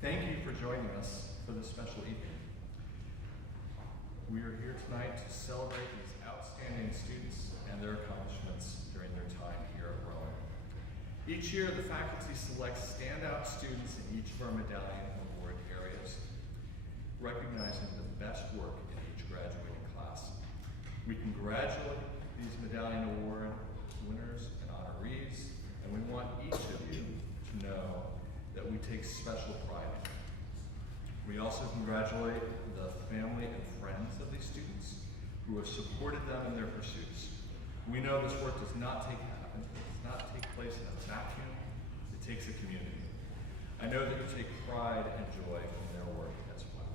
Thank you for joining us for this special evening. We are here tonight to celebrate these outstanding students and their accomplishments during their time here at Rowan. Each year, the faculty selects standout students in each of our Medallion Award areas, recognizing the best work in each graduating class. We congratulate these Medallion Award winners and honorees, and we want each of you to know that we take special pride in it. We also congratulate the family and friends of these students who have supported them in their pursuits. We know this work does not take place in a vacuum. It takes a community. I know that you take pride and joy in their work as well.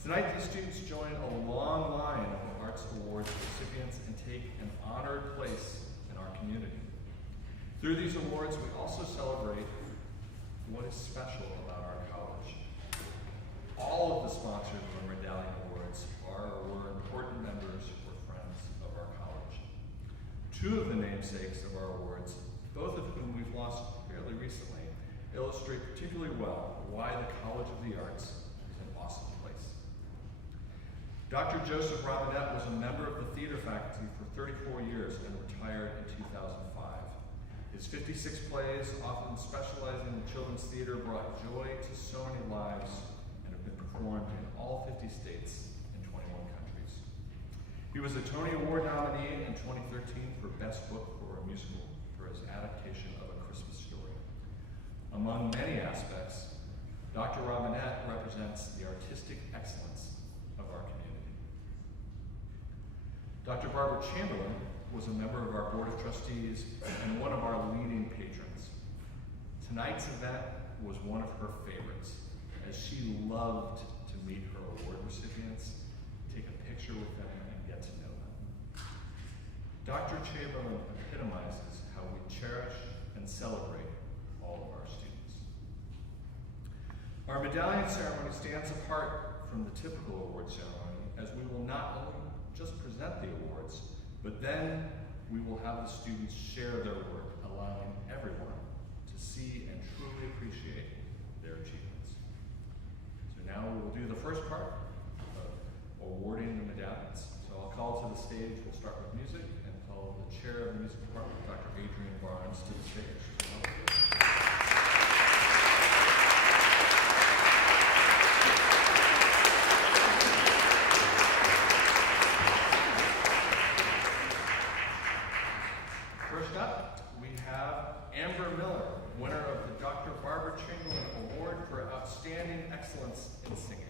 Tonight, these students join a long line of Arts Awards recipients and take an honored place in our community. Through these awards, we also celebrate what is special about our college. All of the sponsors of the Medallion Awards are or were important members or friends of our college. Two of the namesakes of our awards, both of whom we've lost fairly recently, illustrate particularly well why the College of the Arts is an awesome place. Dr. Joseph Robinette was a member of the theater faculty for 34 years and retired in 2005. His 56 plays, often specializing in children's theater, brought joy to so many lives and have been performed in all 50 states and 21 countries. He was a Tony Award nominee in 2013 for Best Book for a Musical for his adaptation of A Christmas Story. Among many aspects, Dr. Robinette represents the artistic excellence of our community. Dr. Barbara Chamberlain was a member of our Board of Trustees and one of our leading patrons. Tonight's event was one of her favorites, as she loved to meet her award recipients, take a picture with them, and get to know them. Dr. Chamberlain epitomizes how we cherish and celebrate all of our students. Our medallion ceremony stands apart from the typical award ceremony, as we will not only just present the awards, but then we will have the students share their work, allowing everyone to see and truly appreciate their achievements. So now we will do the first part of awarding the medallions. So I'll call to the stage, we'll start with music, and call the chair of the music department, Dr. Adrian Barnes, to the stage. Outstanding excellence in singing.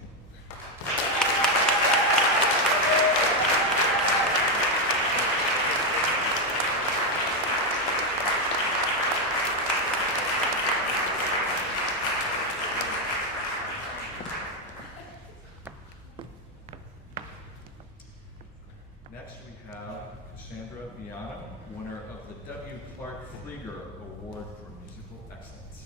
Next we have Cassandra Biano, winner of the W. Clark Flieger Award for Musical Excellence.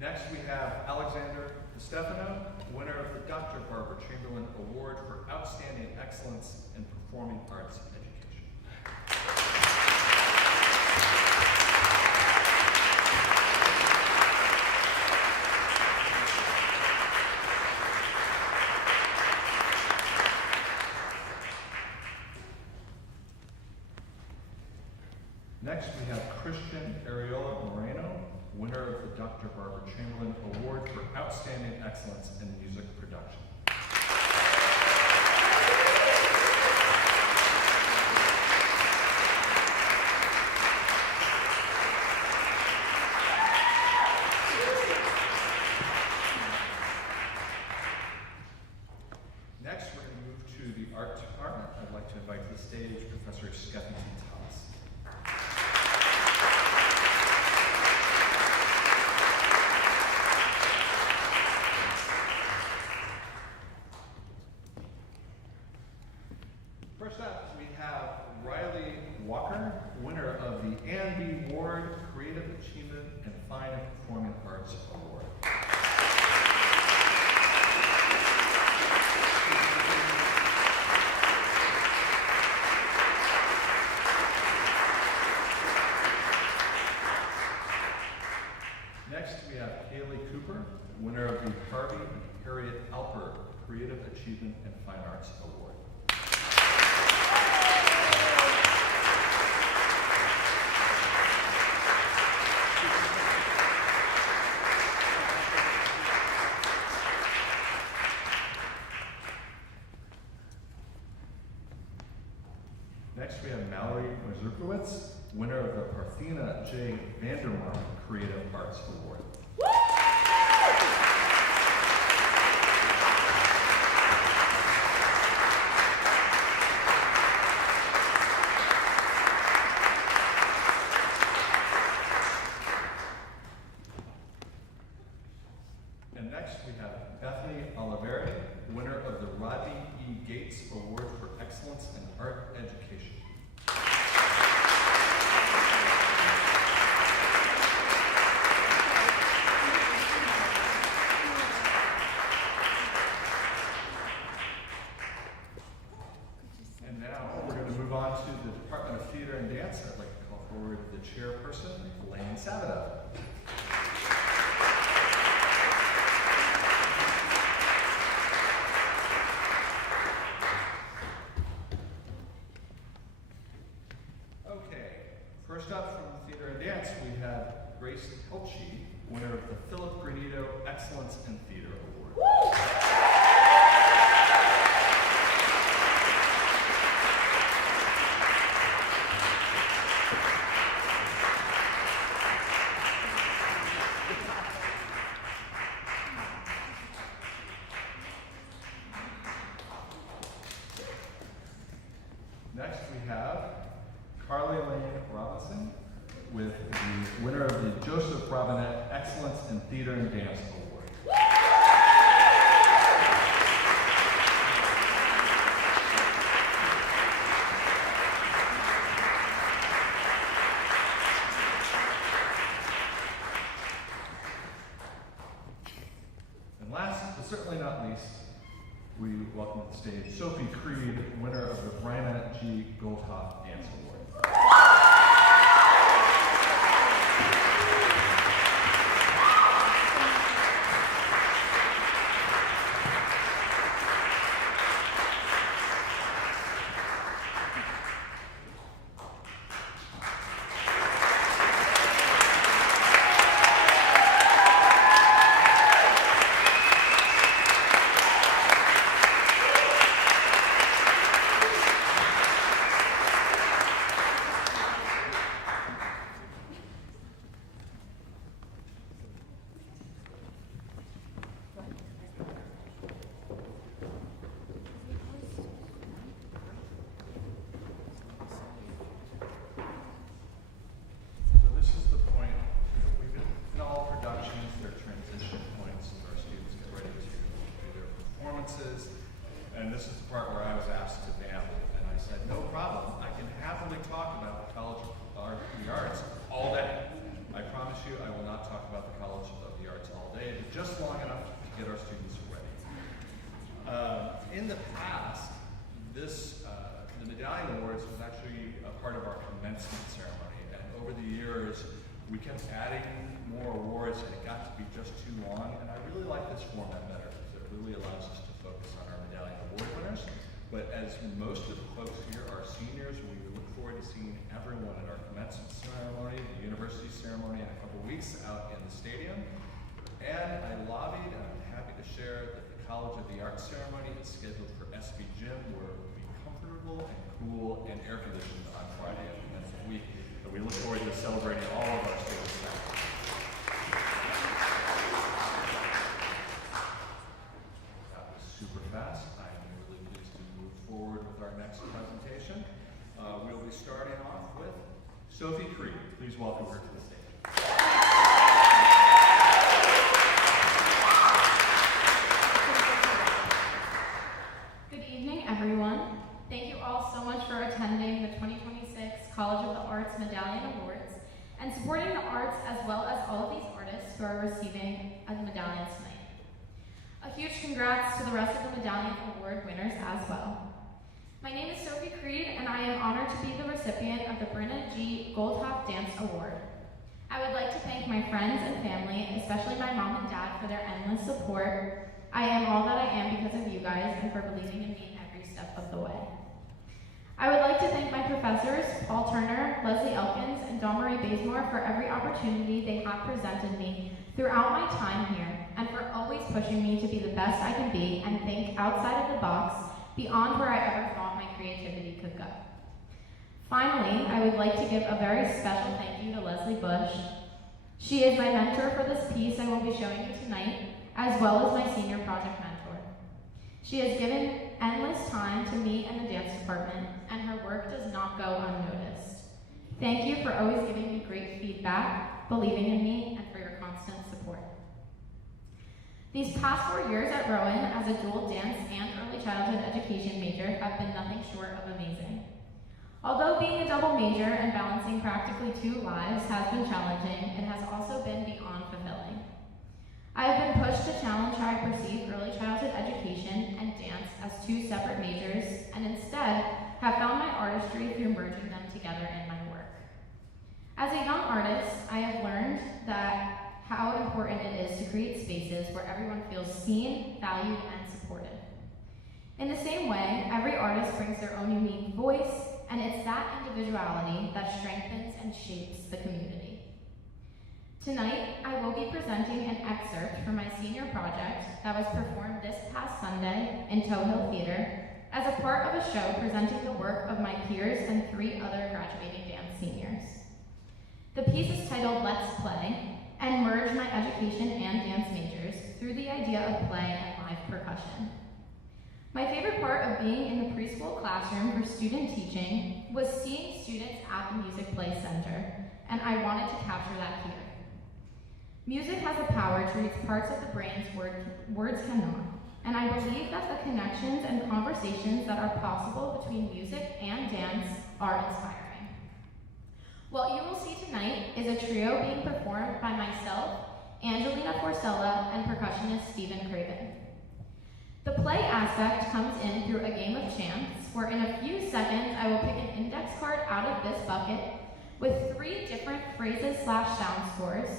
Next, we have Alexander Stefano, winner of the Dr. Barbara Chamberlain Award for Outstanding Excellence in Performing Arts Education. Next, we have Christian Ariola Moreno, winner of the Dr. Barbara Chamberlain Award for Outstanding Excellence in Music Production. Next, we're going to move to the art department. I'd like to invite to the stage Professor Skeffington Thomas. First up, we have Riley Walker, winner of the Ann B. Ward Creative Achievement and Fine Performing Arts Award. Next, we have Mallory Mazurkowicz, winner of the Parthena J. Vandermark Creative Arts Award. And next, we have Bethany Oliveri, winner of the Rodney E. Gates Award for Excellence in Art Education. And now we're going to move on to the Department of Theater and Dance. I'd like to call forward the chairperson, Elaine Sabada. First up from Theater and Dance, we have Grace Helchi, winner of the Philip Granito Excellence in Theater Award. Woo! Next we have Carly Lane Robinson, with the winner of the Joseph Robinette Excellence in Theater and Dance Award. And last, but certainly not least, we welcome to the stage Sophie Creed, winner of the Bryna G. Goldhoff Dance Award. And this is the part where I was asked to vamp, and I said, no problem, I can happily talk about the College of the Arts all day. I promise you I will not talk about the College of the Arts all day, but just long enough to get our students ready. In the past, the Medallion Awards was actually a part of our commencement ceremony, and over the years, we kept adding more awards, and it got to be just too long, and I really like this format better, because it really allows us to focus on our Medallion Award winners. But as most of the folks here are seniors, we look forward to seeing everyone at our commencement ceremony, the university ceremony in a couple weeks out in the stadium. And I lobbied, and I'm happy to share that the College of the Arts ceremony is scheduled for SB Gym, where it will be comfortable and cool and air conditioned on Friday of next week. And we look forward to celebrating all of our students now. That was super fast. I'm really pleased to move forward with our next presentation. We'll be starting off with Sophie Creed. Please welcome her to the stage. Good evening, everyone. Thank you all so much for attending the 2026 College of the Arts Medallion Awards and supporting the arts as well as all of these artists who are receiving a medallion tonight. A huge congrats to the rest of the Medallion Award winners as well. My name is Sophie Creed, and I am honored to be the recipient of the Bryna G. Goldhoff Dance Award. I would like to thank my friends and family, especially my mom and dad, for their endless support. I am all that I am because of you guys and for believing in me every step of the way. I would like to thank my professors, Paul Turner, Leslie Elkins, and Dawn Marie Bazemore, for every opportunity they have presented me throughout my time here, and for always pushing me to be the best I can be and think outside of the box, beyond where I ever thought my creativity could go. Finally, I would like to give a very special thank you to Leslie Bush. She is my mentor for this piece I will be showing you tonight, as well as my senior project mentor. She has given endless time to me and the dance department, and her work does not go unnoticed. Thank you for always giving me great feedback, believing in me, and for your constant support. These past 4 years at Rowan as a dual dance and early childhood education major have been nothing short of amazing. Although being a double major and balancing practically 2 lives has been challenging, it has also been beyond fulfilling. I have been pushed to challenge how I perceive early childhood education and dance as 2 separate majors, and instead have found my artistry through merging them together in my work. As a young artist, I have learned that how important it is to create spaces where everyone feels seen, valued, and supported. In the same way, every artist brings their own unique voice, and it's that individuality that strengthens and shapes the community. Tonight, I will be presenting an excerpt from my senior project that was performed this past Sunday in Toe Hill Theater as a part of a show presenting the work of my peers and 3 other graduating dance seniors. The piece is titled Let's Play and merged my education and dance majors through the idea of play and live percussion. My favorite part of being in the preschool classroom for student teaching was seeing students at the Music Play Center, and I wanted to capture that here. Music has the power to reach parts of the brains words cannot, and I believe that the connections and conversations that are possible between music and dance are inspiring. What you will see tonight is a trio being performed by myself, Angelina Forcella, and percussionist Stephen Craven. The play aspect comes in through a game of chance, where in a few seconds I will pick an index card out of this bucket with 3 different phrases/sound scores,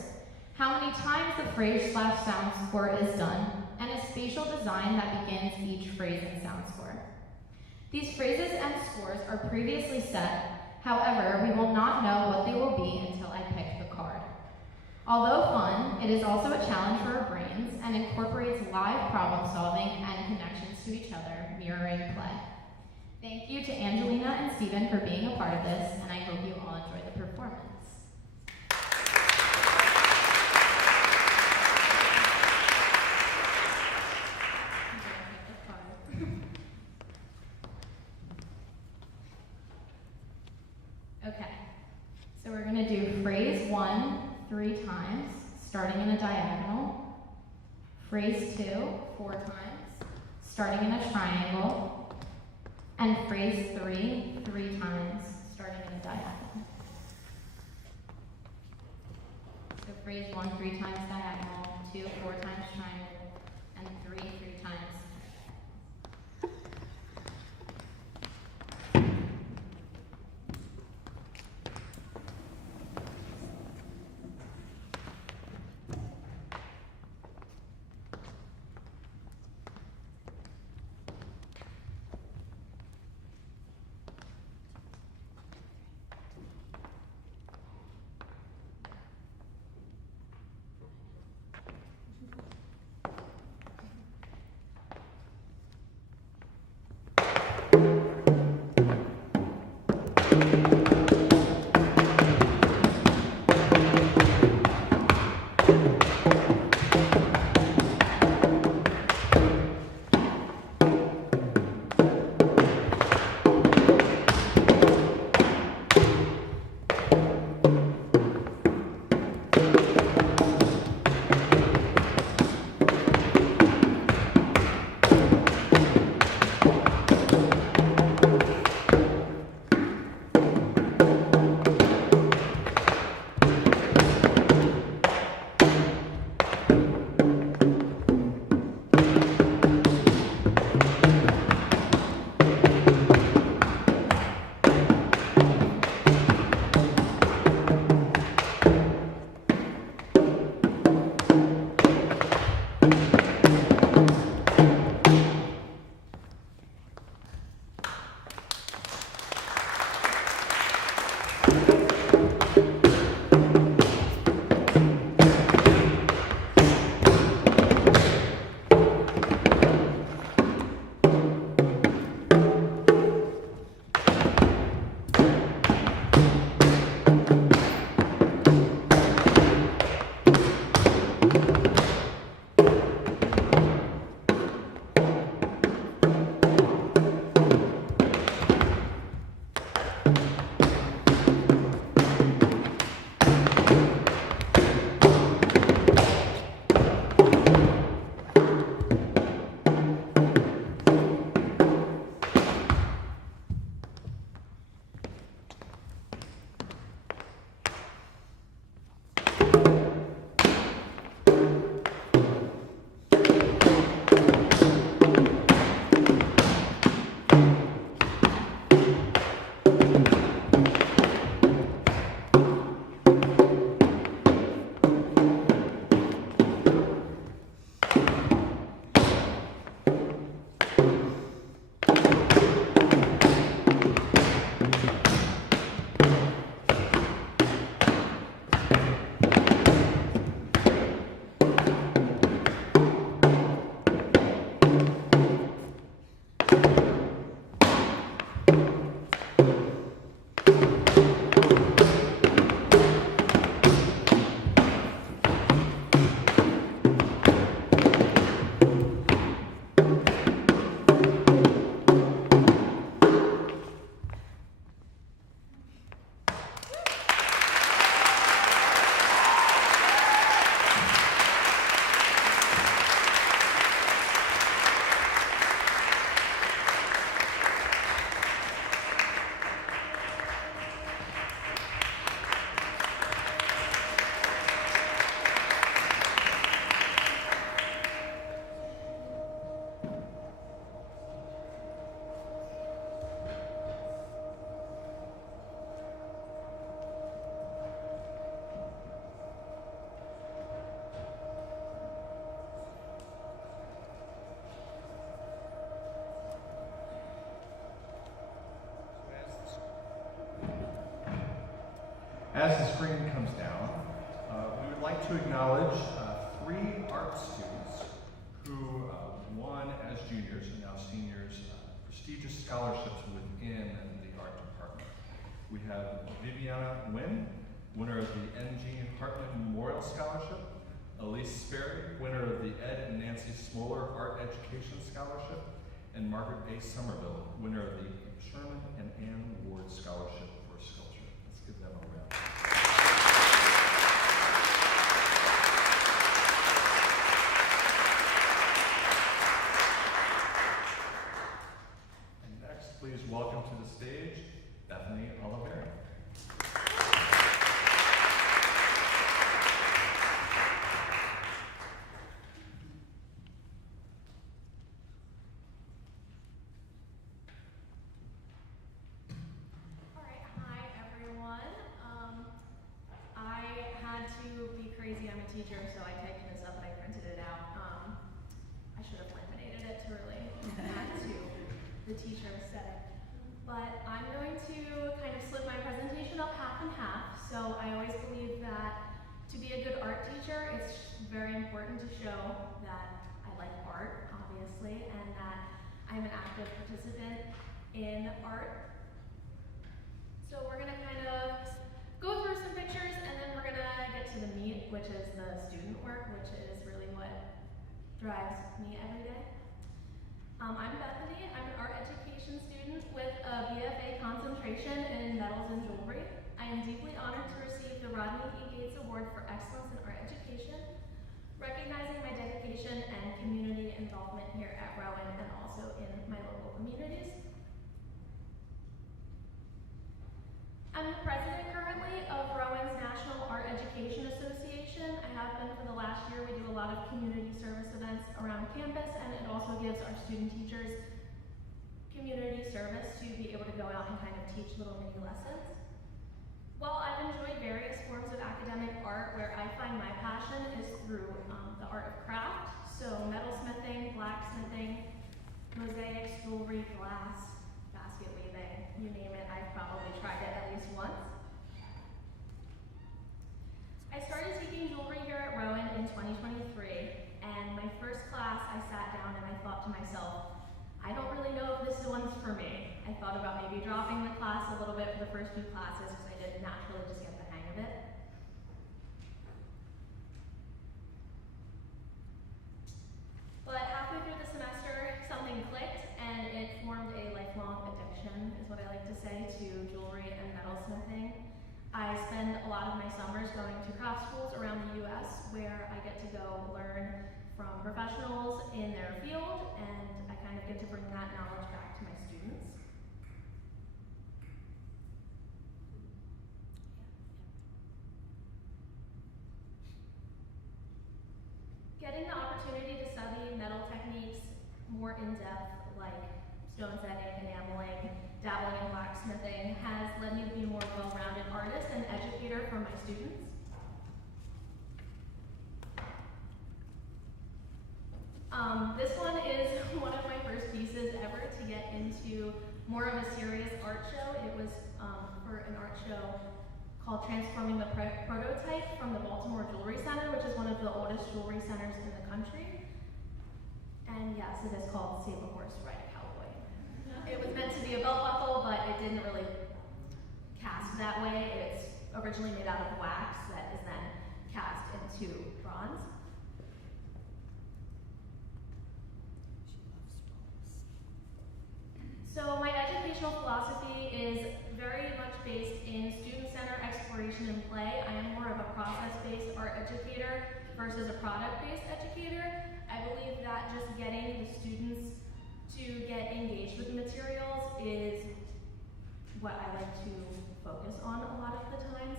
how many times the phrase/sound score is done, and a spatial design that begins each phrase and sound score. These phrases and scores are previously set, however, we will not know what they will be until I pick the card. Although fun, it is also a challenge for our brains and incorporates live problem solving and connections to each other, mirroring play. Thank you to Angelina and Stephen for being a part of this, and I hope you all enjoy the performance. Okay, so we're going to do phrase 1 3 times, starting in a diagonal. Phrase 2 4 times, starting in a triangle. And phrase 3 3 times, starting in a diagonal. So phrase 1 3 times diagonal, 2 4 times triangle, and 3 3 times. As the screen comes down, we would like to acknowledge 3 art students who won as juniors and now seniors prestigious scholarships within the art department. We have Viviana Nguyen, winner of the N.G. Hartman Memorial Scholarship, Elise Sperry, winner of the Ed and Nancy Smoller Art Education Scholarship, and Margaret A. Somerville, winner of the Sherman and Ann Ward Scholarship for Sculpture. Let's give them a round. And next, please welcome to the stage, Bethany Olivera. Teacher, so I typed this up and I printed it out. I should have laminated it to really add to the teacher aesthetic. But I'm going to kind of split my presentation up half and half. So I always believe that to be a good art teacher, it's very important to show that I like art, obviously, and that I'm an active participant in art. So we're gonna kind of go through some pictures, and then we're gonna get to the meat, which is the student work, which is really what drives me every day. I'm Bethany. I'm an art education student with a BFA concentration in metals and jewelry. I am deeply honored to receive the Rodney E. Gates Award for Excellence in Art Education, recognizing my dedication and community involvement here at Rowan and also in my local communities. I'm the president currently of Rowan's National Art Education Association. I have been for the last year. We do a lot of community service events around campus, and it also gives our student teachers community service to be able to go out and kind of teach little mini lessons. While I've enjoyed various forms of academic art, where I find my passion is through the art of craft, so metalsmithing, blacksmithing, mosaics, jewelry, glass, basket weaving, you name it, I've probably tried it at least once. I started taking jewelry here at Rowan in 2023, and my first class I sat down and I thought to myself, I don't really know if this one's for me. I thought about maybe dropping the class a little bit for the first few classes because I didn't naturally just get the hang of it. But halfway through the semester, something clicked, and it formed a lifelong addiction, is what I like to say, to jewelry and metalsmithing. I spend a lot of my summers going to craft schools around the U.S. where I get to go learn from professionals in their field, and I kind of get to bring that knowledge back to my students. Getting the opportunity to study metal techniques more in depth, like stone setting, enameling, dabbling in blacksmithing, has led me to be a more well-rounded artist and educator for my students. This one is one of my first pieces ever to get into more of a serious art show. It was for an art show called Transforming the Prototype from the Baltimore Jewelry Center, which is one of the oldest jewelry centers in the country. And yes, it is called Save a Horse, Ride a Cowboy. It was meant to be a belt buckle, but it didn't really cast that way. It's originally made out of wax that is then cast into bronze. So my educational philosophy is very much based in student-centered exploration and play. I am more of a process-based art educator versus a product-based educator. I believe that just getting the students to get engaged with the materials is what I like to focus on a lot of the times.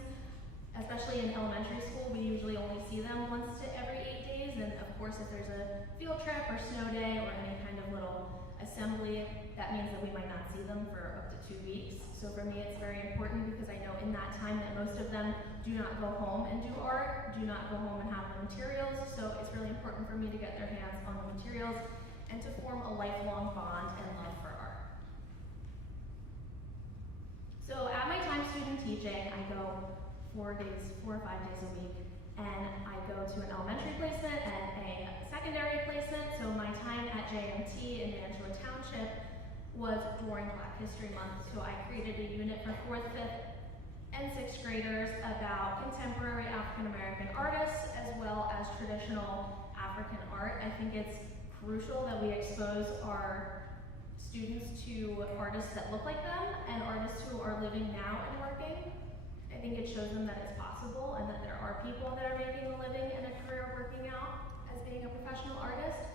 Especially in elementary school, we usually only see them once to every 8 days, and of course if there's a field trip or snow day or any kind of little assembly, that means that we might not see them for up to 2 weeks. So for me it's very important because I know in that time that most of them do not go home and do art, do not go home and have the materials, so it's really important for me to get their hands on the materials and to form a lifelong bond and love for art. So at my time student teaching, I go 4 or 5 days a week. And I go to an elementary placement and a secondary placement. So my time at JMT in Mantua Township was during Black History Month. So I created a unit for 4th, 5th, and 6th graders about contemporary African American artists as well as traditional African art. I think it's crucial that we expose our students to artists that look like them and artists who are living now and working. I think it shows them that it's possible and that there are people that are making a living and a career working out as being a professional artist.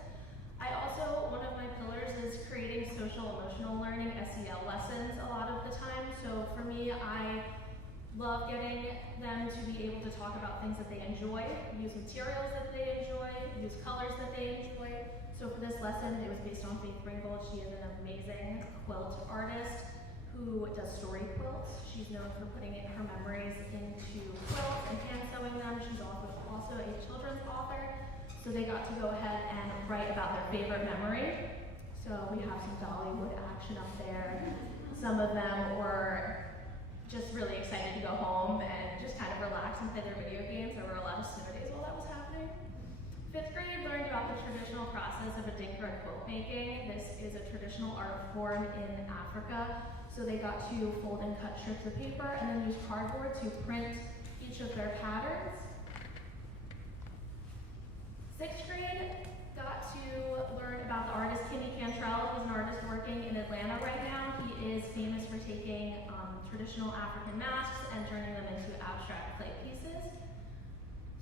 I also, one of my pillars is creating social emotional learning, SEL lessons a lot of the time. So for me, I love getting them to be able to talk about things that they enjoy, use materials that they enjoy, use colors that they enjoy. So for this lesson, it was based on Faith Ringgold. She is an amazing quilt artist who does story quilts. She's known for putting her memories into quilts and hand sewing them. She's also a children's author. So they got to go ahead and write about their favorite memory. So we have some Dollywood action up there. Some of them were just really excited to go home and just kind of relax and play their video games. There were a lot of snow days while that was happening. 5th grade learned about the traditional process of adinkra quilt making. This is a traditional art form in Africa. So they got to fold and cut strips of paper and then use cardboard to print each of their patterns. 6th grade got to learn about the artist Kimmy Cantrell. He's an artist working in Atlanta right now. He is famous for taking traditional African masks and turning them into abstract clay pieces.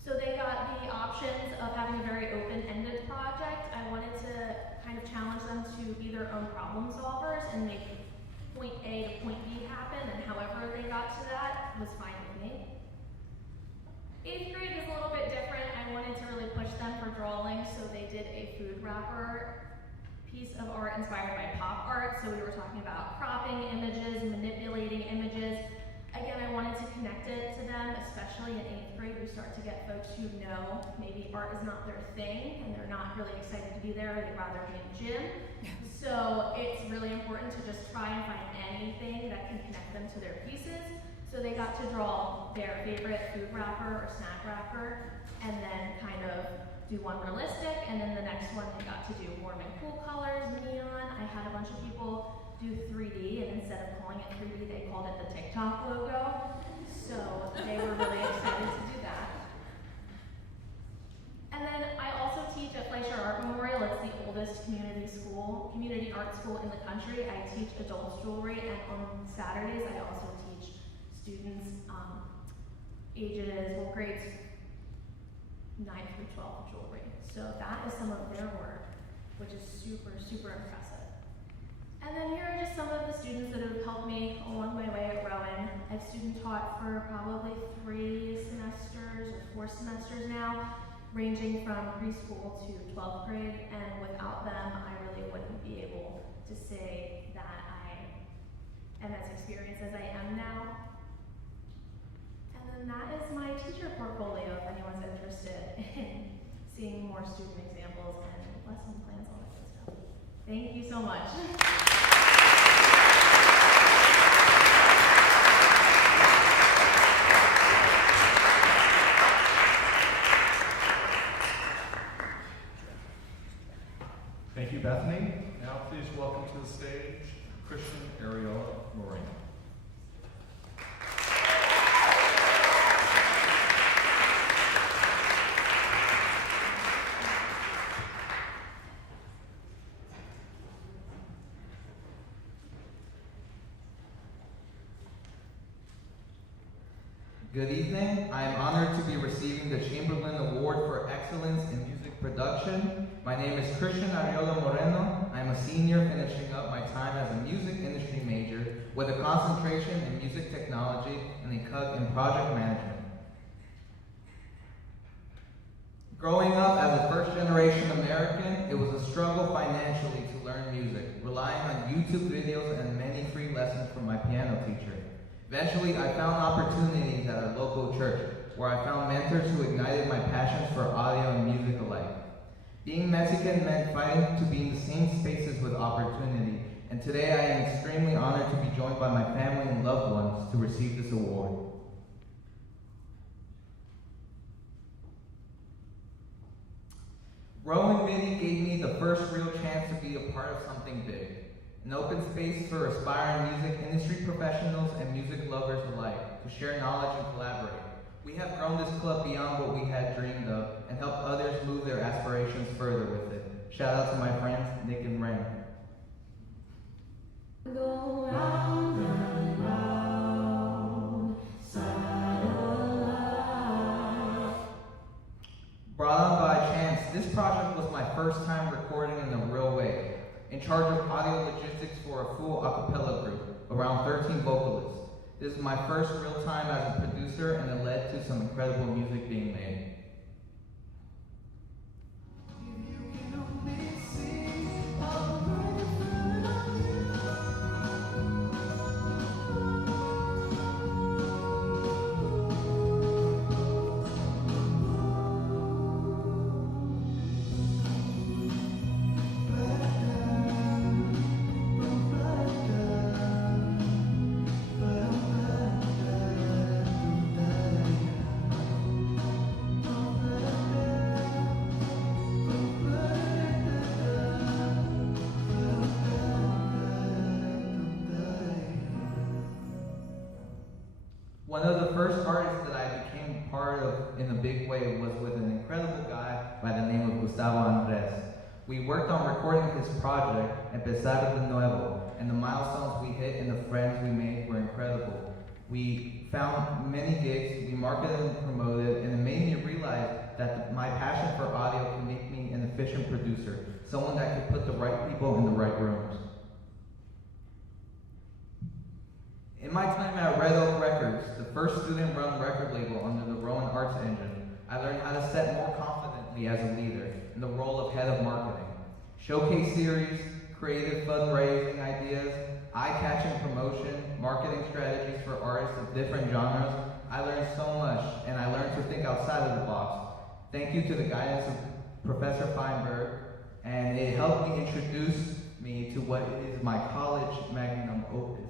So they got the options of having a very open-ended project. I wanted to kind of challenge them to be their own problem solvers and make point A to point B happen, and however they got to that was fine with me. 8th grade is a little bit different. I wanted to really push them for drawing, so they did a food wrapper piece of art inspired by pop art. So we were talking about cropping images, manipulating images. Again, I wanted to connect it to them, especially in 8th grade. We start to get folks who know maybe art is not their thing and they're not really excited to be there, or they'd rather be in gym. So it's really important to just try and find anything that can connect them to their pieces. So they got to draw their favorite food wrapper or snack wrapper and then kind of do one realistic, and then the next one they got to do warm and cool colors, neon. I had a bunch of people do 3D, and instead of calling it 3D, they called it the TikTok logo. So they were really excited to do that. And then I also teach at Fleischer Art Memorial. It's the oldest community art school in the country. I teach adult jewelry, and on Saturdays I also teach students grades 9 through 12 jewelry. So that is some of their work, which is super, super impressive. And then here are just some of the students that have helped me along my way at Rowan. I've student taught for probably 3 semesters or 4 semesters now, ranging from preschool to 12th grade, and without them, I really wouldn't be able to say that I am as experienced as I am now. And then that is my teacher portfolio if anyone's interested in seeing more student examples and lesson plans, all that good stuff. Thank you so much. Thank you, Bethany. Now please welcome to the stage Christian Ariel Moreno. Good evening. I am honored to be receiving the Chamberlain Award for Excellence in Music Production. My name is Christian Ariola Moreno. I'm a senior finishing up my time as a music industry major with a concentration in music technology and a cut in project management. Growing up as a first-generation American, it was a struggle financially to learn music, relying on YouTube videos and many free lessons from my piano teacher. Eventually, I found opportunities at our local church, where I found mentors who ignited my passions for audio and music alike. Being Mexican meant fighting to be in the same spaces with opportunity, and today I am extremely honored to be joined by my family and loved ones to receive this award. Growing MIDI gave me the first real chance to be a part of something big. An open space for aspiring music industry professionals and music lovers alike to share knowledge and collaborate. We have grown this club beyond what we had dreamed of and helped others move their aspirations further with it. Shout out to my friends, Nick and Ren. Go round and round, satellite. Brought on by chance, this project was my first time recording in a real way. In charge of audio logistics for a full a cappella group, around 13 vocalists. This is my first real time as a producer, and it led to some incredible music being made. One of the first artists that I became part of in a big way was with an incredible guy by the name of Gustavo Andres. We worked on recording his project, Empezar de Nuevo, and the milestones we hit and the friends we made were incredible. We found many gigs, we marketed and promoted, and it made me realize that my passion for audio can make me an efficient producer, someone that could put the right people in the right rooms. In my time at Red Oak Records, the first student-run record label under the Rowan Arts engine, I learned how to set more confidently as a leader in the role of head of marketing. Showcase series, creative fundraising ideas, eye-catching promotion, marketing strategies for artists of different genres. I learned so much, and I learned to think outside of the box. Thank you to the guidance of Professor Feinberg, and it helped me introduce me to what is my college magnum opus.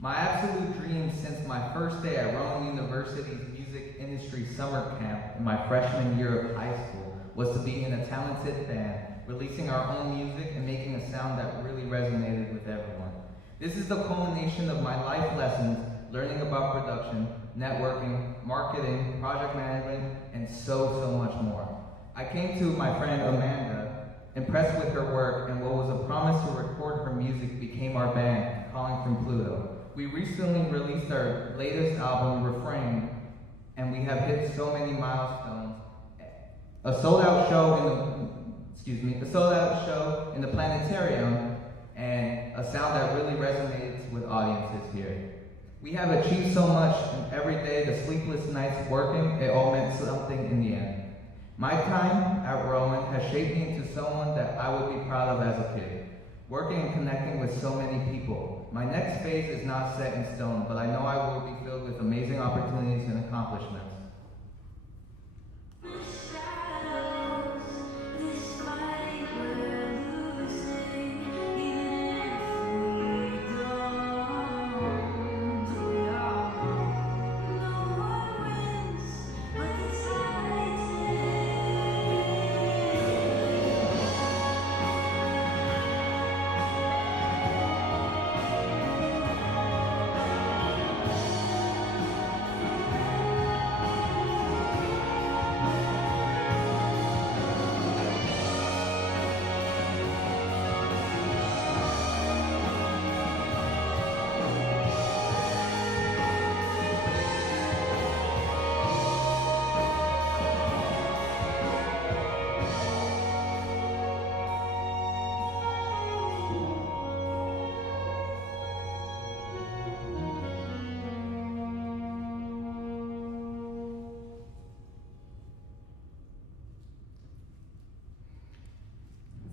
My absolute dream since my first day at Rowan University's music industry summer camp in my freshman year of high school was to be in a talented band, releasing our own music and making a sound that really resonated with everyone. This is the culmination of my life lessons, learning about production, networking, marketing, project management, and so much more. I came to my friend Amanda, impressed with her work, and what was a promise to record her music became our band, Calling from Pluto. We recently released our latest album, Refrain, and we have hit so many milestones. A sold-out show in the planetarium, and a sound that really resonates with audiences here. We have achieved so much, and every day, the sleepless nights working, it all meant something in the end. My time at Rowan has shaped me into someone that I would be proud of as a kid, working and connecting with so many people. My next phase is not set in stone, but I know I will be filled with amazing opportunities and accomplishments.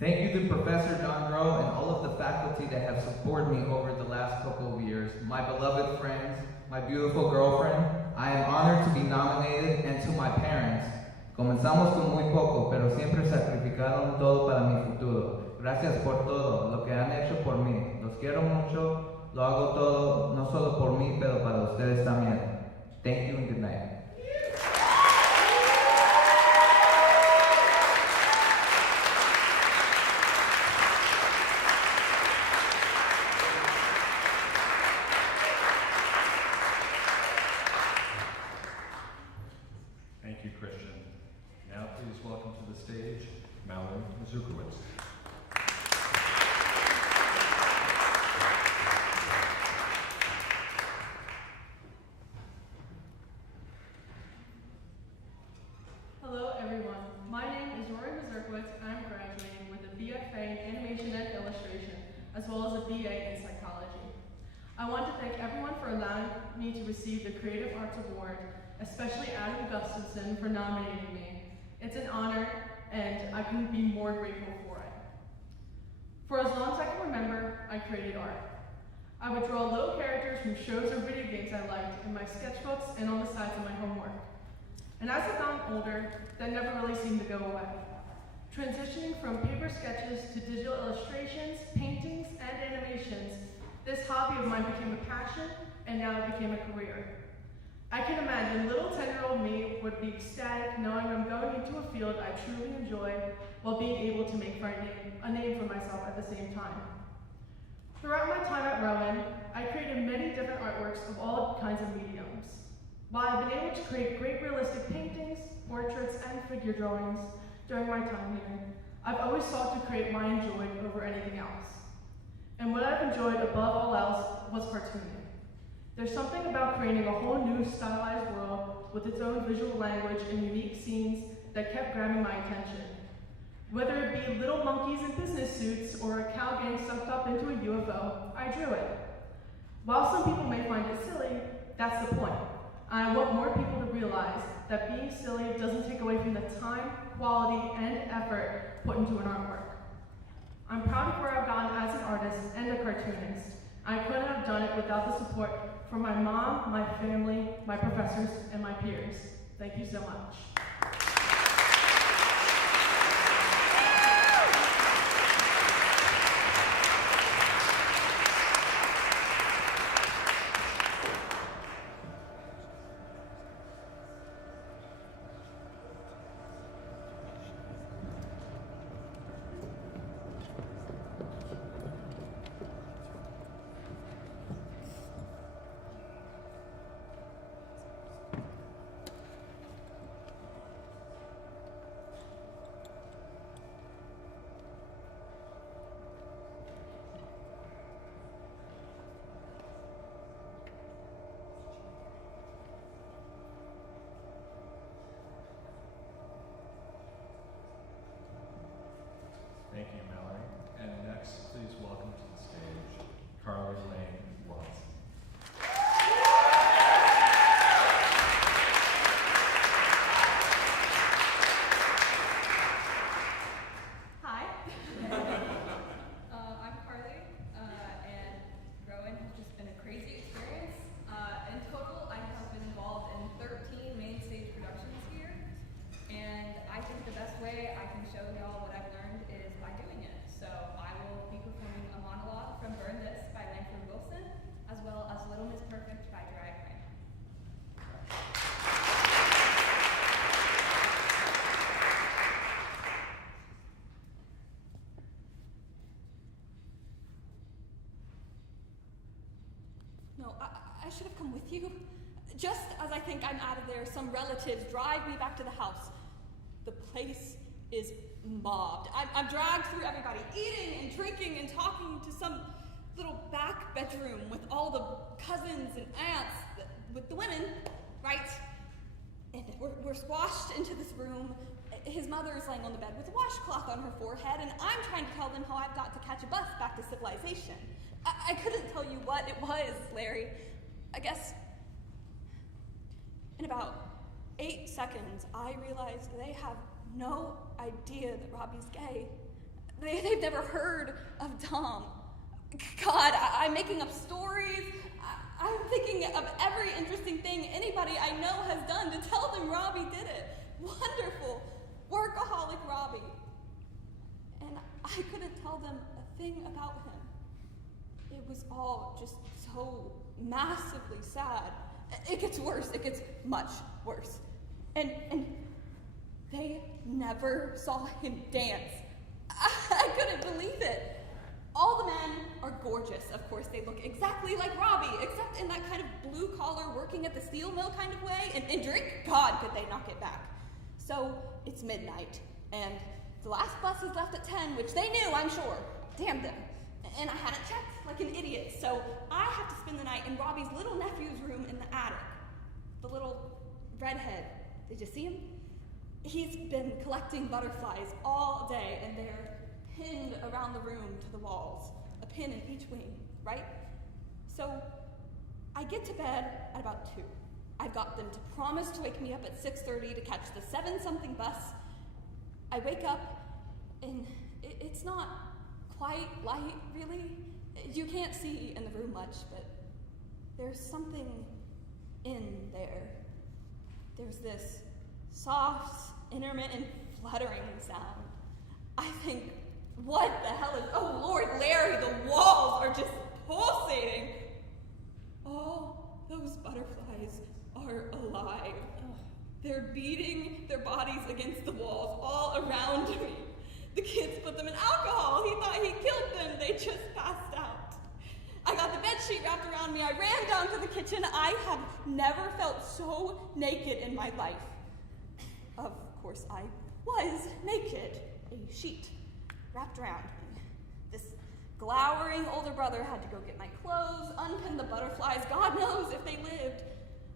Thank you to Professor John Rowe and all of the faculty that have supported me over the last couple of years, my beloved friends, my beautiful girlfriend. I am honored to be nominated, and to my parents. Comenzamos con muy poco, pero siempre sacrificaron todo para mi futuro. Gracias por todo lo que han hecho por mí. Los quiero mucho, lo hago todo, no solo por mí, pero para ustedes también. Thank you and good night. Thank you, Christian. Now please welcome to the stage, Mallory Mazurkowicz. Hello everyone, my name is Rory Mazurkowicz and I'm graduating with a BFA in Animation and Illustration, as well as a BA in Psychology. I want to thank everyone for allowing me to receive the Creative Arts Award, especially Adam Gustafson for nominating me. It's an honor and I couldn't be more grateful for it. For as long as I can remember, I created art. I would draw little characters from shows or video games I liked in my sketchbooks and on the sides of my homework. And as I've gotten older, that never really seemed to go away. Transitioning from paper sketches to digital illustrations, paintings, and animations, this hobby of mine became a passion, and now it became a career. I can imagine little 10-year-old me would be ecstatic knowing I'm going into a field I truly enjoy while being able to make a name for myself at the same time. Throughout my time at Rowan, I created many different artworks of all kinds of mediums. While I've been able to create great realistic paintings, portraits, and figure drawings during my time here, I've always sought to create what I enjoyed over anything else. And what I've enjoyed above all else was cartooning. There's something about creating a whole new stylized world with its own visual language and unique scenes that kept grabbing my attention. Whether it be little monkeys in business suits or a cow gang sucked up into a UFO, I drew it. While some people may find it silly, that's the point. I want more people to realize that being silly doesn't take away from the time, quality, and effort put into an artwork. I'm proud of where I've gone as an artist and a cartoonist. I couldn't have done it without the support from my mom, my family, my professors, and my peers. Thank you so much. Thank you, Mallory. And next, please welcome to the stage, Carly Lane Watson. Hi, I'm Carly, and Rowan has just been a crazy experience. In total, I have been involved in 13 main stage productions here, and I think the best way I can show y'all what I've learned is by doing it. So I will be performing a monologue from Burn This by Langford Wilson, as well as Little Miss Perfect by Drag Rain. No, I should have come with you. Just as I think I'm out of there, some relatives drive me back to the house. The place is mobbed. I'm dragged through everybody, eating and drinking and talking to some little back bedroom with all the cousins and aunts, with the women, right? And we're squashed into this room. His mother is laying on the bed with a washcloth on her forehead, and I'm trying to tell them how I've got to catch a bus back to civilization. I couldn't tell you what it was, Larry. I guess in about 8 seconds, I realized they have no idea that Robbie's gay. They've never heard of Tom. God, I'm making up stories. I'm thinking of every interesting thing anybody I know has done to tell them Robbie did it. Wonderful, workaholic Robbie. And I couldn't tell them a thing about him. It was all just so massively sad. It gets worse. It gets much worse. And they never saw him dance. I couldn't believe it. All the men are gorgeous. Of course, they look exactly like Robbie, except in that kind of blue-collar, working at the steel mill kind of way. And drink, God, could they knock it back. So it's midnight, and the last bus is left at 10, which they knew, I'm sure. Damn them. And I hadn't checked like an idiot, so I have to spend the night in Robbie's little nephew's room in the attic. The little redhead. Did you see him? He's been collecting butterflies all day, and they're pinned around the room to the walls. A pin in each wing, right? So I get to bed at about 2. I've got them to promise to wake me up at 6:30 to catch the 7-something bus. I wake up, and it's not quite light, really. You can't see in the room much, but there's something in there. There's this soft, intermittent fluttering sound. I think, what the hell is, oh Lord Larry, the walls are just pulsating. All those butterflies are alive. They're beating their bodies against the walls all around me. The kids put them in alcohol. He thought he killed them. They just passed out. I got the bedsheet wrapped around me. I ran down to the kitchen. I have never felt so naked in my life. Of course, I was naked. A sheet wrapped around me. This glowering older brother had to go get my clothes, unpin the butterflies. God knows if they lived.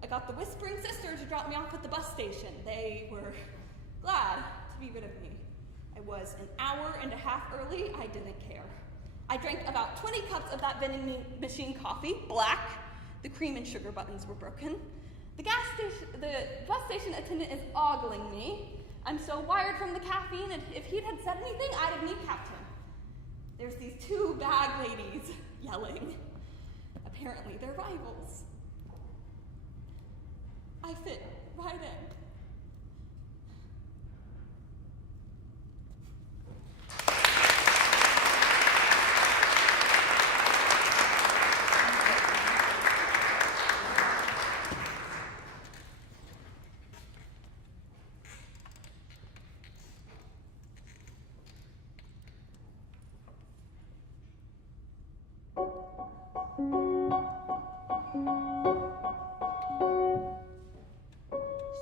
I got the whispering sister to drop me off at the bus station. They were glad to be rid of me. I was an hour and a half early. I didn't care. I drank about 20 cups of that vending machine coffee, black. The cream and sugar buttons were broken. The bus station attendant is ogling me. I'm so wired from the caffeine, and if he'd had said anything, I'd have kneecapped him. There's these 2 bag ladies yelling. Apparently they're rivals. I fit right in.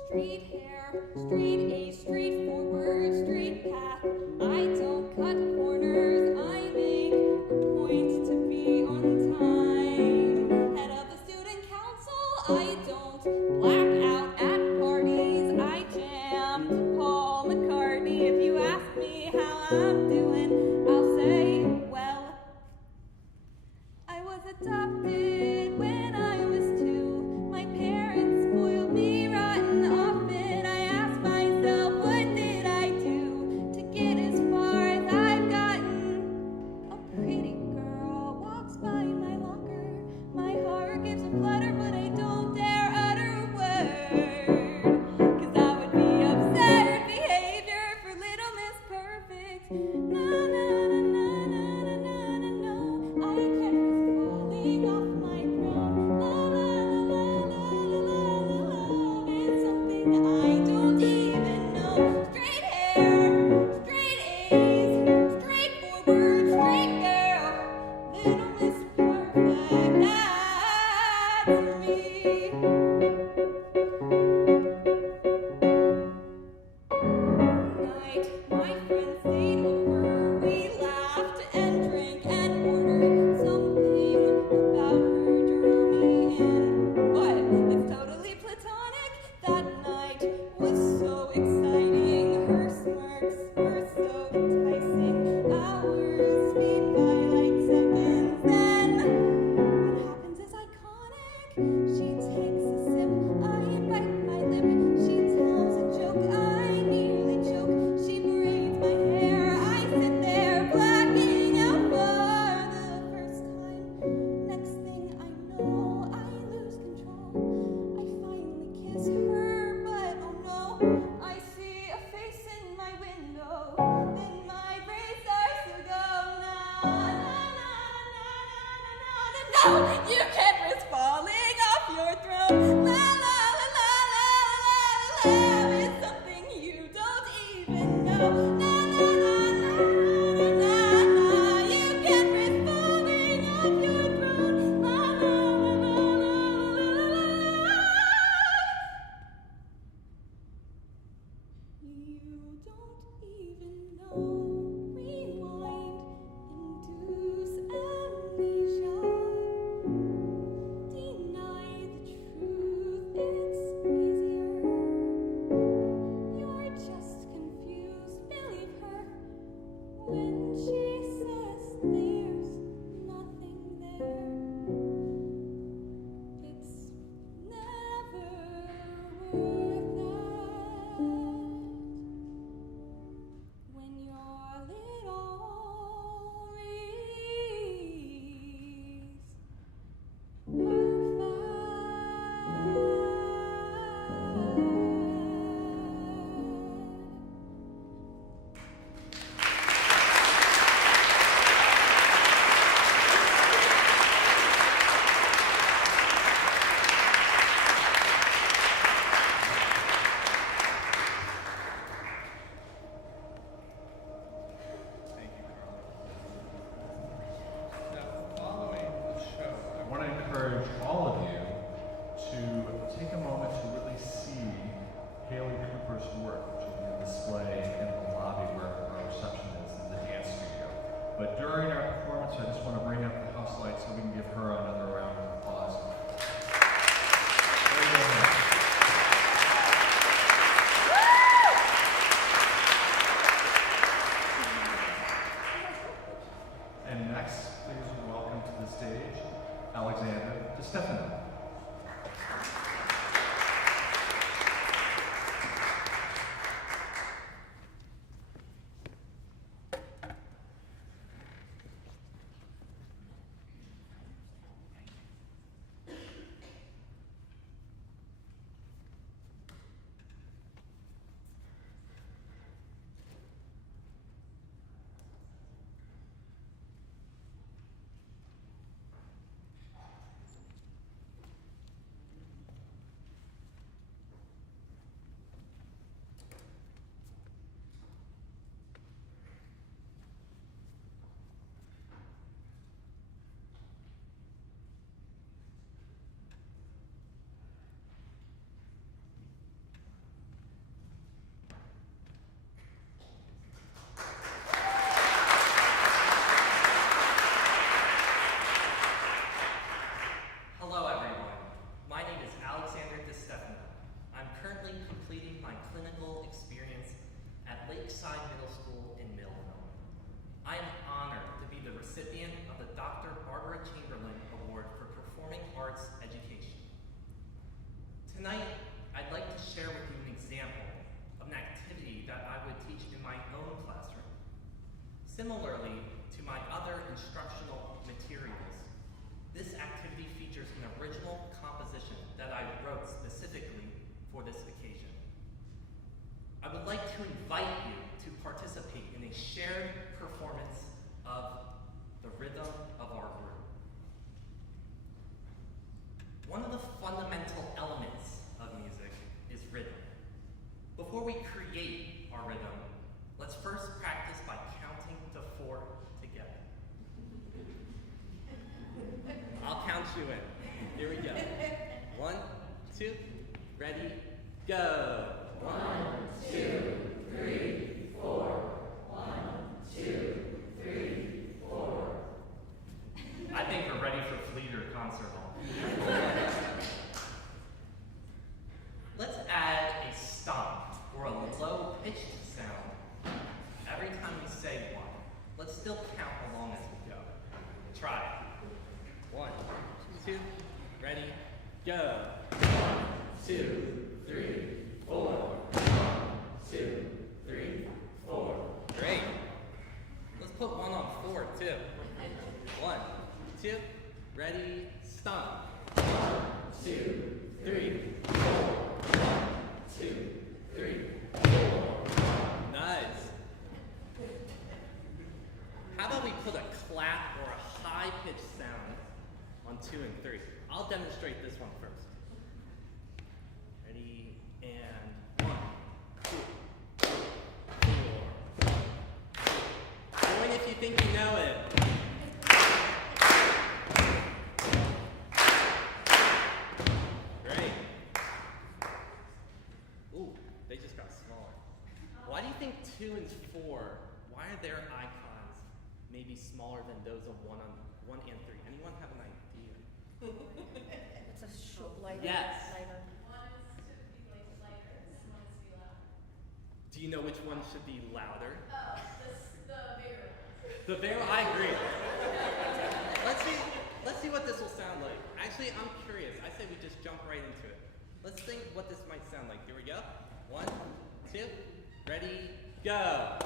Street hair, street A, street forward, street path. I don't cut corners, I make a point to be on time. Head of the student council, I don't black out at parties. I jam to Paul McCartney. If you ask me how I'm doing, I'll say, well, I was adopted when I was 2. My parents spoiled me rotten often. I asked myself, what did I do to get as far as I've gotten? A pretty girl walks by my locker. My heart gives a flutter, but I don't dare utter a word. 'Cause that would be absurd behavior for little Miss Perfect. no, you can't risk falling off your throne. La la la la la la la la. It's something you don't even know. Na na na na na na na. You can't risk falling off your throne. La la la la la la la. You don't even know. Rewind, induce amnesia. Deny the truth, it's easier. You're just confused, believe her. When she says there's nothing there, it's never worth that. When your little Thank you, Carly. Now, following the show, I want to encourage all of you to take a moment to really see Haley Cooper's work, which will be on display in the lobby where our reception is in the dance studio. But during our performance, I just want to bring up the house lights so we can give her another round of applause. Very well. And next, please welcome to the stage Alexander DeStefano. Hello everyone, my name is Alexander DeStefano. I'm currently completing my clinical experience at Lakeside Middle School in Millville. I am honored to be the recipient of the Dr. Barbara Chamberlain Award for Performing Arts Education. Tonight, I'd like to share with you an example of an activity that I would teach in my own classroom. Similarly to my other instructional materials, this activity features an original composition that I wrote specifically for this occasion. I would like to invite you to participate in a shared performance of the rhythm of our group. One of the fundamental elements of music is rhythm. Before we create our rhythm, let's first practice by counting to 4 together. I'll count you in. Here we go. 1, 2, ready, go. 1, 2, 3, 4. 1, 2, 3, 4. I think we're ready for Fleet or concert hall. Let's add a stomp or a low-pitched sound every time we say 1. Let's still count along as we go. Try it. 1, 2, ready, go. 1, 2, 3, 4. 1, 2, 3, 4. Great. Let's put 1 on 4 too. 1, 2, ready, stomp. 1, 2, 3, 4. 1, 2, 3, 4. Nice. How about we put a clap or a high-pitched sound on on 2 and 3. I'll demonstrate this one first. Ready, and 1, 2, 3, 4. Join if you think you know it. Great. Ooh, they just got smaller. Why do you think 2 and 4, why are their icons maybe smaller than those of 1 and 3? Anyone have an idea? It's a short lighter. Yes. Lighter. One is to be lighter, and one is to be louder. Do you know which one should be louder? Oh, the bigger one. The bear, I agree. Let's see what this will sound like. Actually, I'm curious. I say we just jump right into it. Let's think what this might sound like. Here we go. 1, 2, ready, go.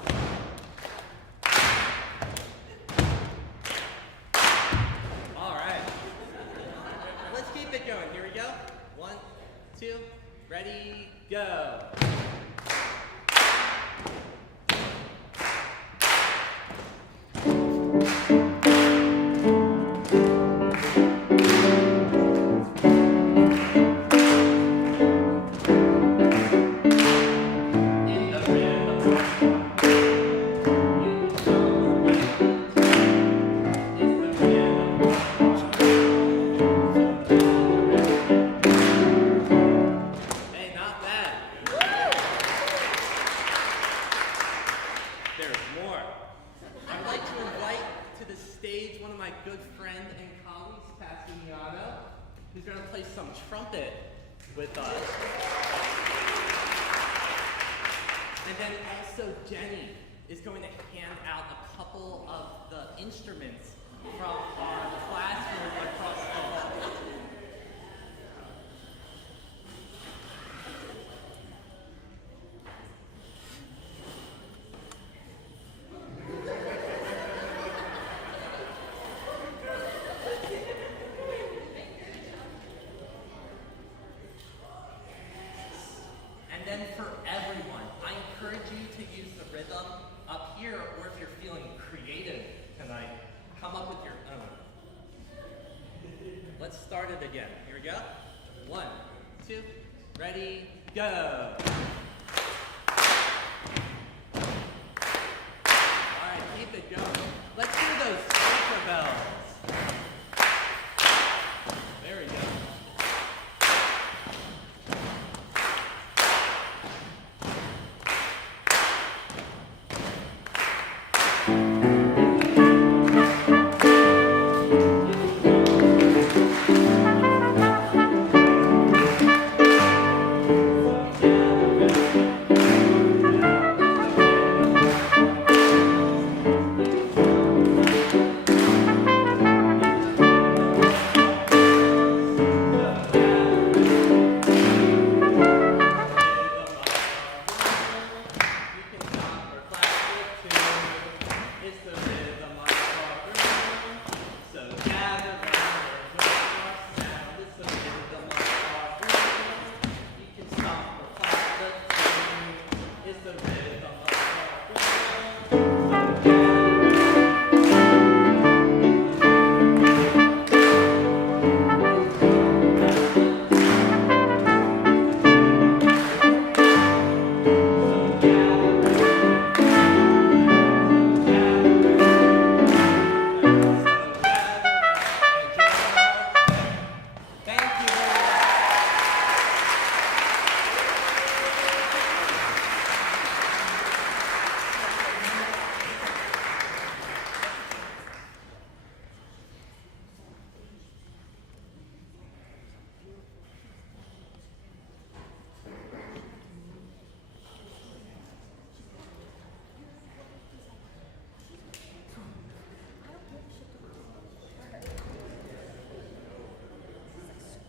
All right. Let's keep it going. Here we go. 1, 2, ready, go. Hey, not bad. There's more. I'd like to invite to the stage one of my good friends and colleagues, Cassiano, who's going to play some trumpet with us. And then also Jenny is going to hand out a couple of the instruments from our classroom across the hall. And then for everyone, I encourage you to use the rhythm up here, or if you're feeling creative tonight, come up with your own. Let's start it again. Here we go. 1, 2, ready, go. All right, keep it going. Let's hear those speaker bells. There we go.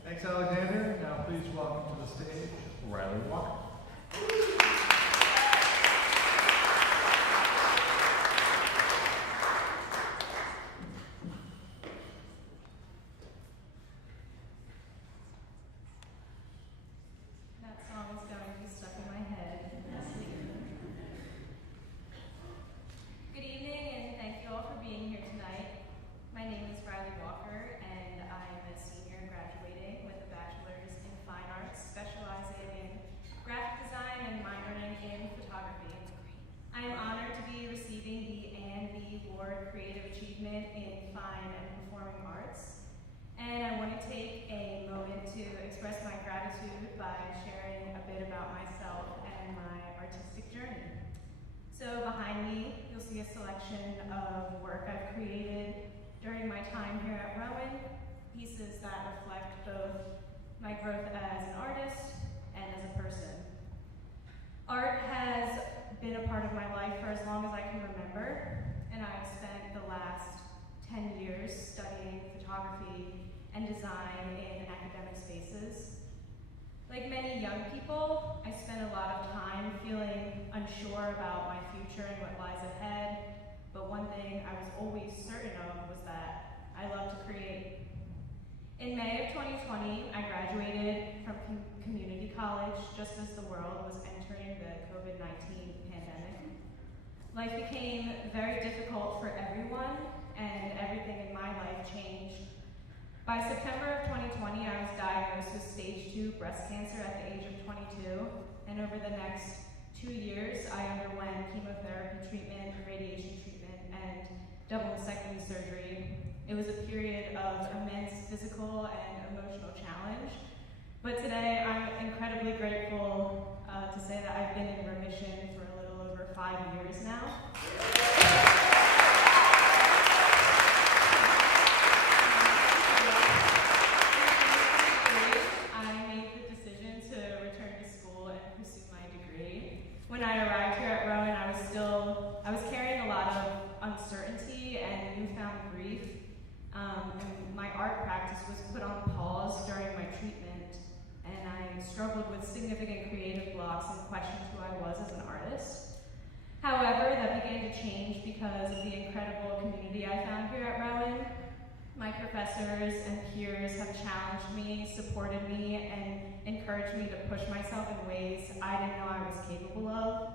Thanks, Alexander. Now please welcome to the stage, Riley Walker. That song is going to be stuck in my head. Good evening, and thank you all for being here tonight. My name is Riley Walker, and I'm fine and performing arts. And I want to take a moment to express my gratitude by sharing a bit about myself and my artistic journey. So behind me, you'll see a selection of work I've created during my time here at Rowan, pieces that reflect both my growth as an artist and as a person. Art has been a part of my life for as long as I can remember, and I've spent the last 10 years studying photography and design in academic spaces. Like many young people, I spent a lot of time feeling unsure about my future and what lies ahead, but one thing I was always certain of was that I love to create. In May of 2020, I graduated from community college just as the world was entering the COVID-19 pandemic. Life became very difficult for everyone, and everything in my life changed. By September of 2020, I was diagnosed with stage 2 breast cancer at the age of 22, and over the next 2 years, I underwent chemotherapy treatment, radiation treatment, and double mastectomy surgery. It was a period of immense physical and emotional challenge, but today I'm incredibly grateful to say that I've been in remission for a little over 5 years now. I made the decision to return to school and pursue my degree. When I arrived here at Rowan, I was carrying a lot of uncertainty and newfound grief. And my art practice was put on pause during my treatment, and I struggled with significant creative blocks and questioned who I was as an artist. However, that began to change because of the incredible community I found here at Rowan. My professors and peers have challenged me, supported me, and encouraged me to push myself in ways I didn't know I was capable of.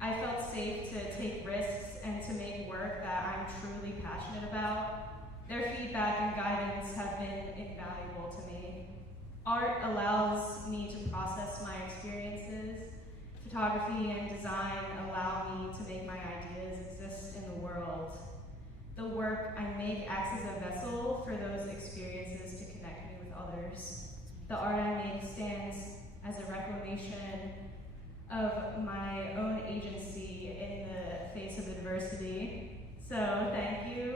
I felt safe to take risks and to make work that I'm truly passionate about. Their feedback and guidance have been invaluable to me. Art allows me to process my experiences. Photography and design allow me to make my ideas exist in the world. The work I make acts as a vessel for those experiences to connect me with others. The art I make stands as a reclamation of my own agency in the face of adversity. So thank you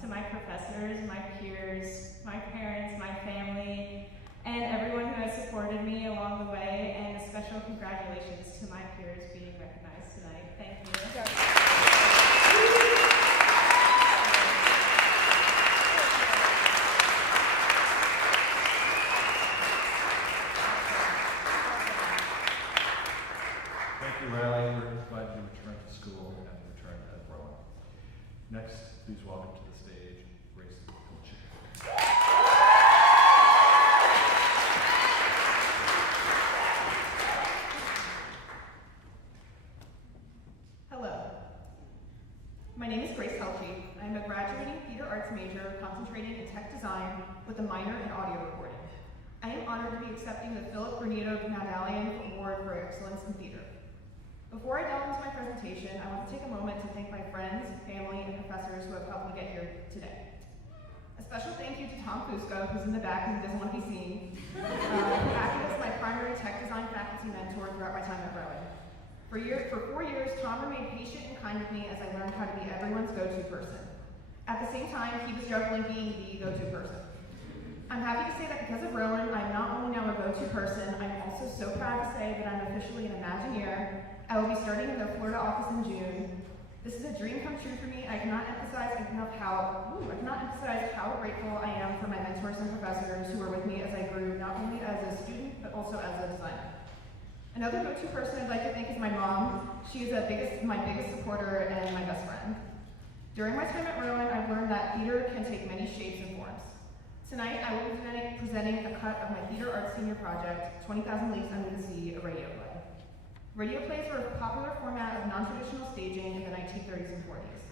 to my professors, my peers, my parents, my family, and everyone who has supported me along the way, and a special congratulations to my peers being recognized tonight. Thank you. Thank you, Riley. We're glad you returned to school and returned at Rowan. Next, please welcome to the stage, Grace Pilchik. Hello. My name is Grace Helchie. I am a graduating theater arts major concentrating in tech design with a minor in audio recording. I am honored to be accepting the Philip Medallion Award for Excellence in Theater. Before I delve into my presentation, I want to take a moment to thank my friends, family, and professors who have helped me get here today. A special thank you to Tom Fusco, who's in the back and doesn't want to be seen, who acted as my primary tech design faculty mentor throughout my time at Rowan. For 4 years, Tom remained patient and kind with me as I learned how to be everyone's go-to person. At the same time, he was juggling being the go-to person. I'm happy to say that because of Rowan, I'm not only now a go-to person, I'm also so proud to say that I'm officially an Imagineer. I will be starting in their Florida office in June. This is a dream come true for me. I cannot emphasize how grateful I am for my mentors and professors who were with me as I grew, not only as a student, but also as a designer. Another go-to person I'd like to thank is my mom. She is my biggest supporter and my best friend. During my time at Rowan, I've learned that theater can take many shapes and forms. Tonight, I will be presenting a cut of my theater arts senior project, 20,000 Leagues Under the Sea, a radio play. Radio plays were a popular format of non-traditional staging in the 1930s and 40s.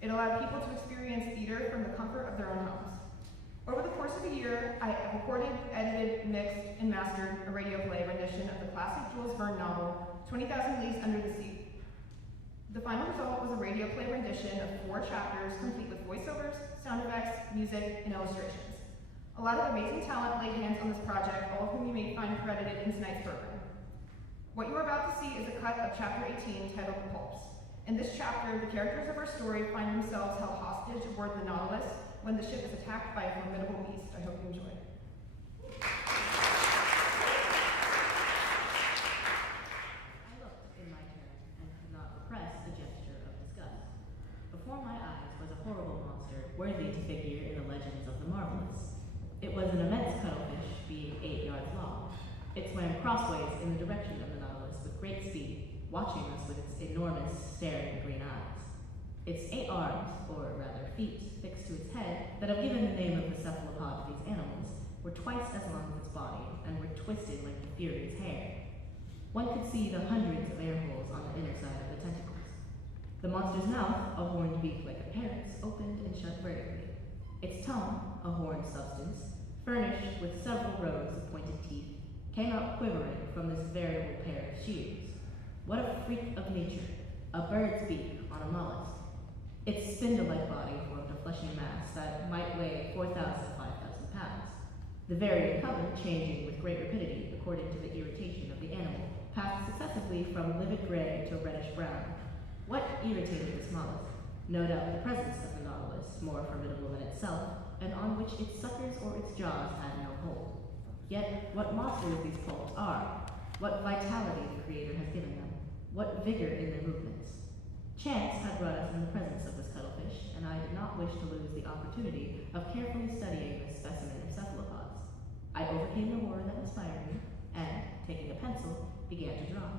It allowed people to experience theater from the comfort of their own homes. Over the course of a year, I recorded, edited, mixed, and mastered a radio play rendition of the classic Jules Verne novel, 20,000 Leagues Under the Sea. The final result was a radio play rendition of 4 chapters complete with voiceovers, sound effects, music, and illustrations. A lot of amazing talent laid hands on this project, all of whom you may find credited in tonight's program. What you are about to see is a cut of chapter 18 titled The Pulse. In this chapter, the characters of our story find themselves held hostage aboard the Nautilus when the ship is attacked by a formidable beast. I hope you enjoy. I looked in my turn and could not repress a gesture of disgust. Before my eyes was a horrible monster worthy to figure in the legends of the marvelous. It was an immense cuttlefish, being 8 yards long. It swam crossways in the direction of the Nautilus with great speed, watching us with its enormous, staring green eyes. Its 8 arms, or rather feet, fixed to its head, that have given the name of the cephalopod to these animals, were twice as long as its body, and were twisted like the Fury's hair. One could see the hundreds of air holes on the inner side of the tentacles. The monster's mouth, a horned beak like a parrot's, opened and shut vertically. Its tongue, a horned substance, furnished with several rows of pointed teeth, came out quivering from this variable pair of shears. What a freak of nature, a bird's beak on a mollusk. Its spindle-like body formed a fleshy mass that might weigh 4,000 to 5,000 pounds. The varying color, changing with great rapidity according to the irritation of the animal, passed successively from livid gray to reddish brown. What irritated this mollusk? No doubt the presence of the Nautilus, more formidable than itself, and on which its suckers or its jaws had no hold. Yet, what monsters these poulps are! What vitality the Creator has given them! What vigor in their movements! Chance had brought us in the presence of this cuttlefish, and I did not wish to lose the opportunity of carefully studying this specimen of cephalopods. I overcame the horror that inspired me, and, taking a pencil, began to draw.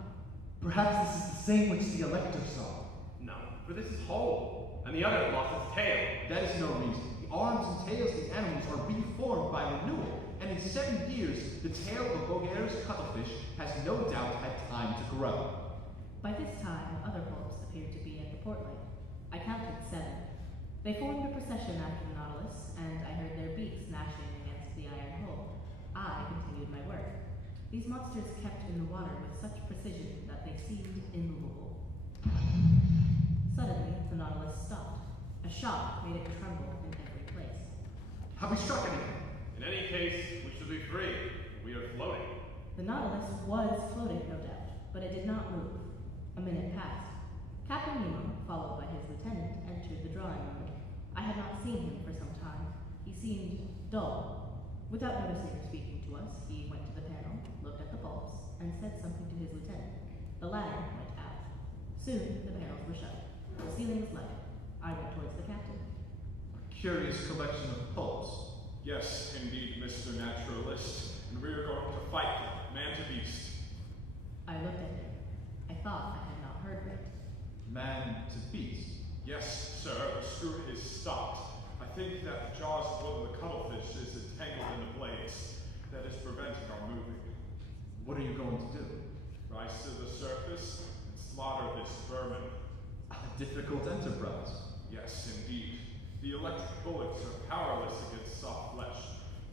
Perhaps this is the same which the Elector saw. No, for this is whole, and the other lost its tail. That is no reason. The arms and tails of the animals are reformed by renewal, and in 7 years, the tail of Bogaire's cuttlefish has no doubt had time to grow. By this time, other poulps appeared to be at the port light. I counted 7. They formed a procession after the Nautilus, and I heard their beaks gnashing against the iron hull. I continued my work. These monsters kept in the water with such precision that they seemed immovable. Suddenly, the Nautilus stopped. A shock made it tremble in every place. Have we struck anything? In any case, we should be free. We are floating. The Nautilus was floating, no doubt, but it did not move. A minute passed. Captain Nemo, followed by his lieutenant, entered the drawing room. I had not seen him for some time. He seemed dull. Without noticing or speaking to us, he went to the panel, looked at the bulbs, and said something to his lieutenant. The latter went out. Soon, the panels were shut. The ceiling was lighted. I went towards the captain. A curious collection of pulps. Yes, indeed, Mr. Naturalist. And we are going to fight them, man to beast. I looked at him. I thought I had not heard right. Man to beast. Yes, sir, the screw is stopped. I think that the jaws of one of the cuttlefish is entangled in the blades. That is preventing our moving. What are you going to do? Rise to the surface and slaughter this vermin. A difficult enterprise. Yes, indeed. The electric bullets are powerless against soft flesh,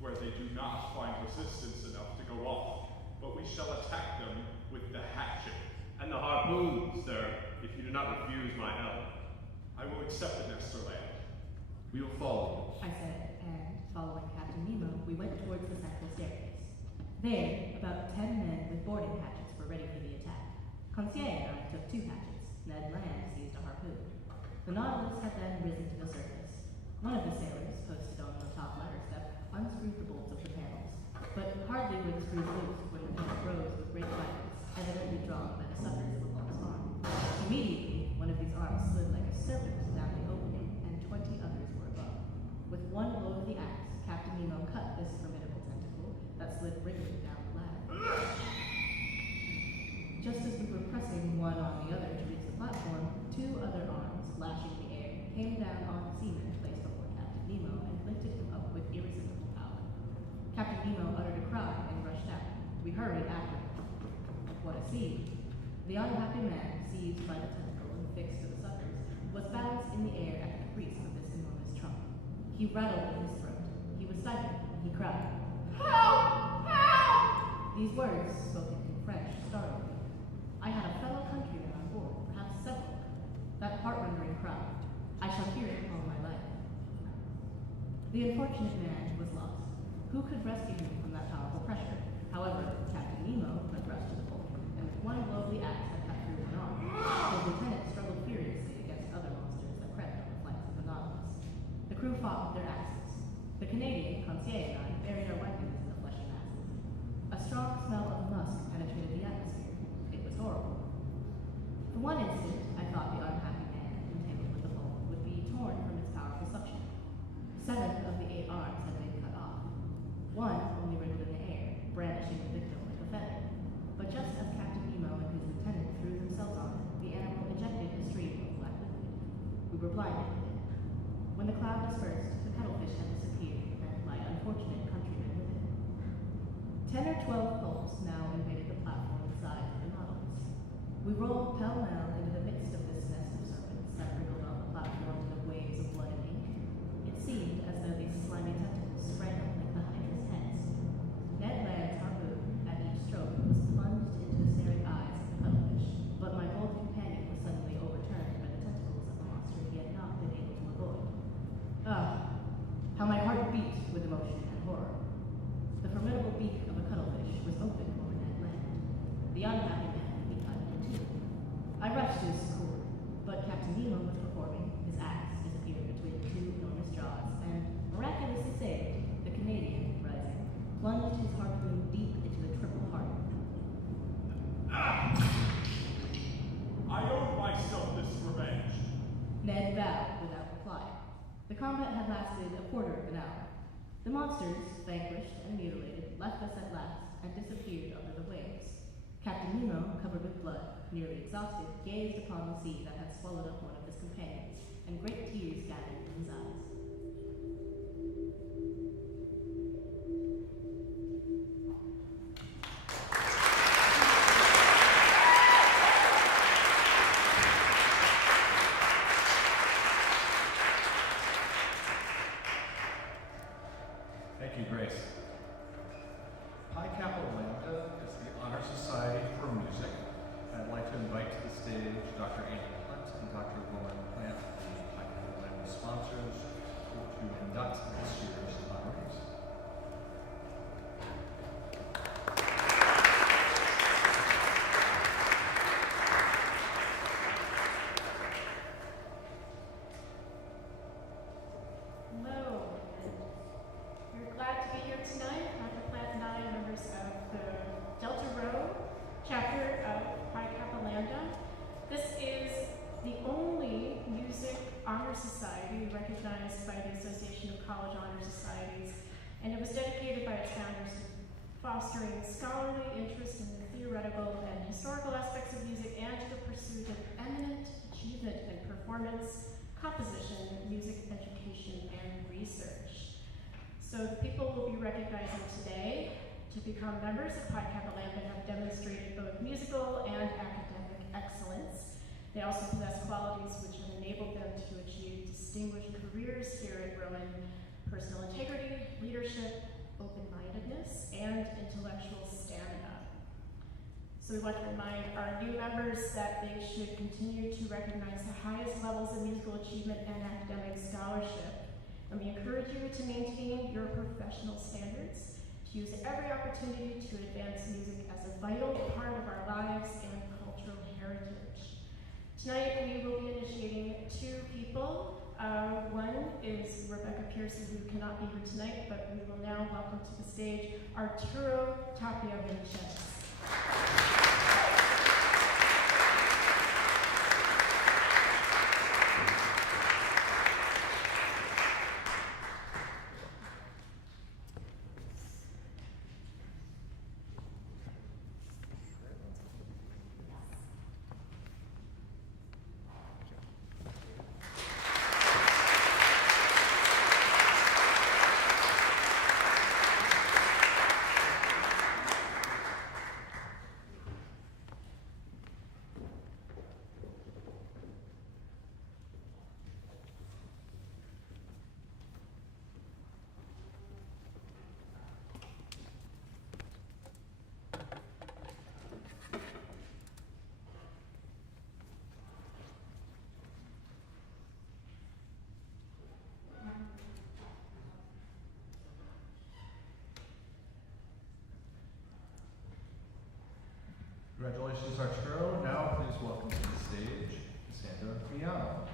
where they do not find resistance enough to go off. But we shall attack them with the hatchet. And the harpoon, sir, if you do not refuse my help. I will accept it, Nestor Land. We will follow I said, and, following Captain Nemo, we went towards the central staircase. There, about 10 men with boarding hatchets were ready for the attack. Conseil and I took 2 hatchets. Ned Land seized a harpoon. The Nautilus had then risen to the surface. One of the sailors, posted on the top ladder step, unscrewed the bolts of the panels. But hardly were the screws loose when the panel rose with great violence, evidently drawn by the suckers of a buck's arm. Immediately, one of these arms slid like a serpent down the opening, and 20 others were above. With one blow of the axe, Captain Nemo cut this formidable tentacle that slid wriggling down the ladder. Just as we were pressing one on the other to reach the platform, 2 other arms, lashing the air, came down on the seaman placed before Captain Nemo and lifted him up with irresistible power. Captain Nemo uttered a cry and rushed out. We hurried after him. What a scene! The unhappy man, seized by the tentacle and fixed to the suckers, was balanced in the air at the crease of this enormous trunk. He rattled in his throat. He was stifled, and he cried, "Help! Help!" These words, spoken in French, startled me. I had a fellow countryman on board, perhaps several. and cry. I shall hear it all my life. The unfortunate man was lost. Who could rescue him from that powerful pressure? However, Captain Nemo had rushed to the fulcrum, and with one blow of the axe had cut through his arm. His lieutenant struggled furiously against other monsters that crept on the flanks of the Nautilus. The crew fought with their axes. The Canadian, Conseil, and I buried our weapons in the fleshy masses. A strong smell of musk penetrated the atmosphere. It was horrible. For one instant, I thought the unhappy man entangled with the hull would be torn from its powerful suction. 7 of the 8 arms had been cut off. One only wriggled in the air, brandishing the victim like a feather. But just as Captain Nemo and his lieutenant threw themselves on it, the animal ejected a stream of black liquid. We were blinded with it. When the cloud dispersed, the cuttlefish had disappeared, and my unfortunate countrymen with it. 10 or 12 gulps now invaded the platform beside the Nautilus. We rolled pell-mell into the midst of this nest of serpents that wriggled on the platform in the waves of blood and ink. It seemed as though these slimy tentacles sprang up like the Hydra's heads. Ned Land's harpoon, at each stroke, was plunged into the staring eyes of the cuttlefish, but my bold companion was suddenly overturned by the tentacles of the monster he had not been able to avoid. Ah, how my heart beat with emotion and horror. The formidable beak of a cuttlefish was open over Ned Land. The unhappy man had been cut in two. I rushed to his succor, but Captain Nemo was performing. His axe disappeared between the 2 enormous jaws, and, miraculously saved, the Canadian, rising, plunged his harpoon deep into the triple heart. I owed myself this revenge. Ned bowed without reply. The combat had lasted a quarter of an hour. The monsters, vanquished and mutilated, left us at last and disappeared under the waves. Captain Nemo, covered with blood, nearly exhausted, gazed upon the sea that had swallowed up one of his companions, and great tears gathered in his eyes. Thank you, Grace. Pi Kappa Lambda is the Honor Society for Music. I'd like to invite to the stage Dr. Andy Hunt and Dr. Lauren Plant, the Pi Kappa Lambda sponsors, to conduct this year's honorees. Hello, and we're glad to be here tonight. Dr. Plant and I are members of the Delta Rho chapter of Pi Kappa Lambda. This is the only music honor society recognized by the Association of College Honor Societies, and it was dedicated by its founders to fostering scholarly interest in the theoretical and historical aspects of music and to the pursuit of eminent achievement in performance, composition, music education, and research. So the people we'll be recognizing today to become members of Pi Kappa Lambda have demonstrated both musical and academic excellence. They also possess qualities which have enabled them to achieve distinguished careers here at Rowan: personal integrity, leadership, open-mindedness, and intellectual stamina. So we want to remind our new members that they should continue to recognize the highest levels of musical achievement and academic scholarship. And we encourage you to maintain your professional standards, to use every opportunity to advance music as a vital part of our lives and cultural heritage. Tonight we will be initiating 2 people. One is Rebecca Pearson, who cannot be here tonight, but we will now welcome to the stage Arturo Tapia Vincenz. Mrs. Arturo. Now please welcome to the stage Cassandra Piano.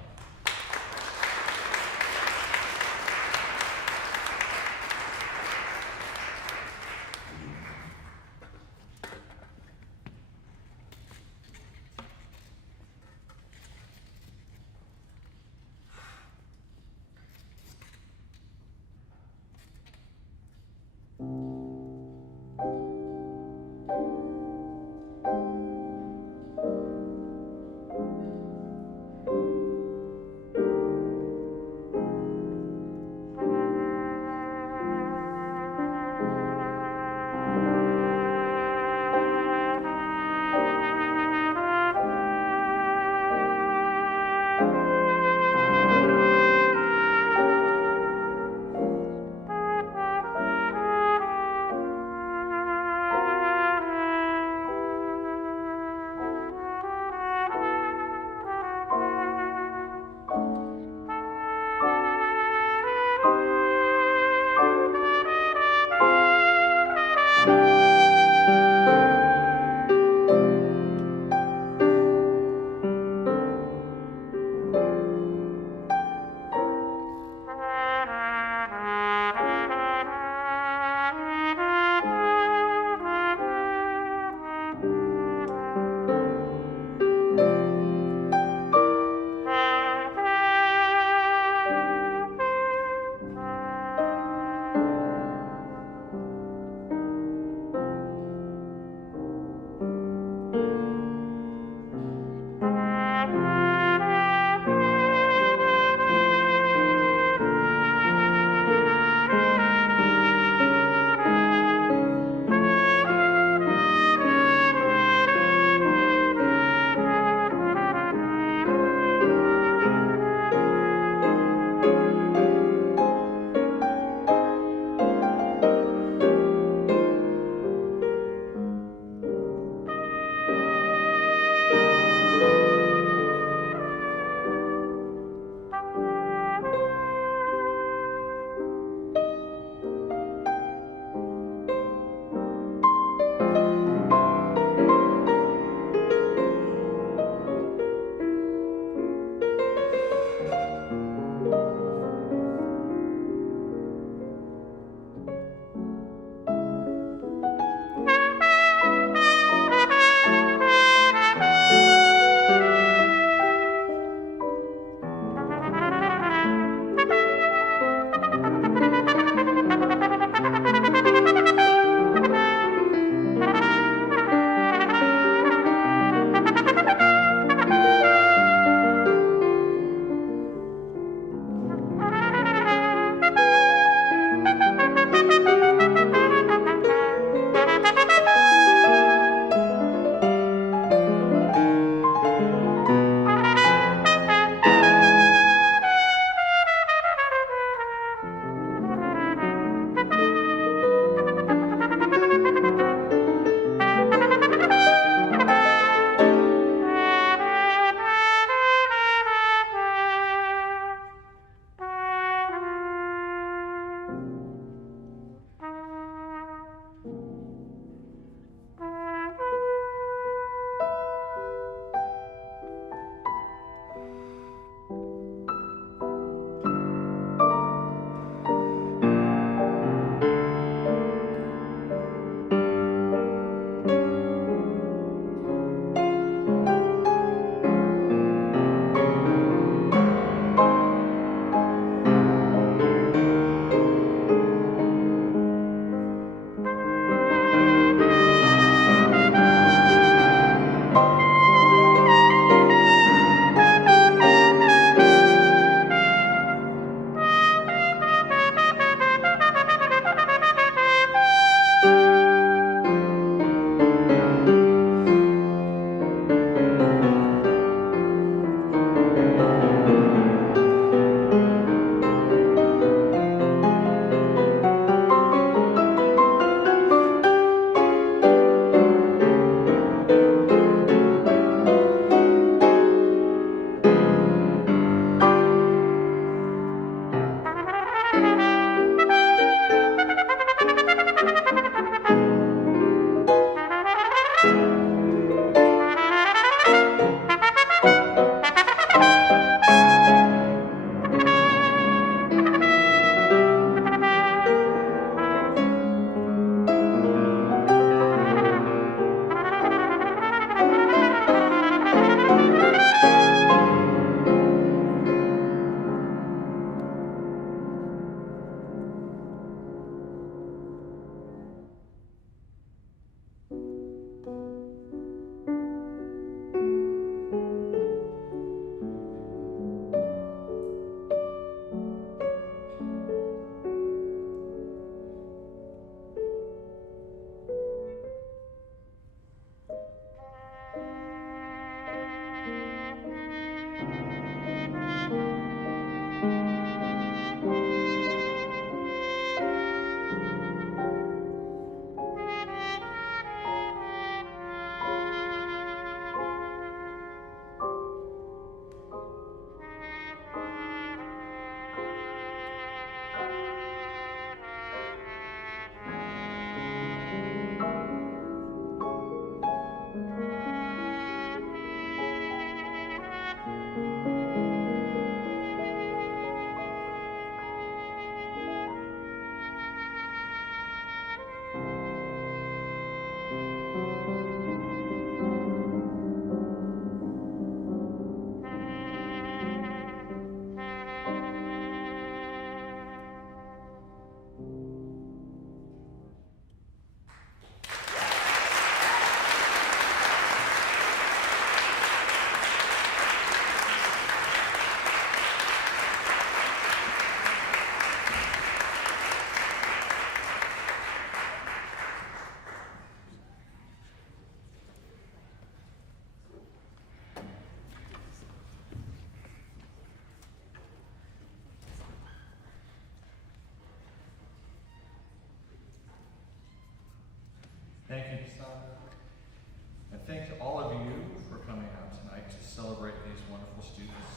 thank all of you for coming out tonight to celebrate these wonderful students.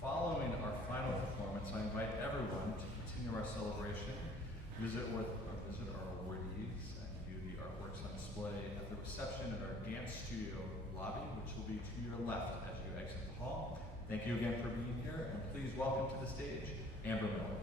Following our final performance, I invite everyone to continue our celebration, visit our awardees, and view the artworks on display at the reception at our dance studio lobby, which will be to your left as you exit the hall. Thank you again for being here, and please welcome to the stage, Amber Miller.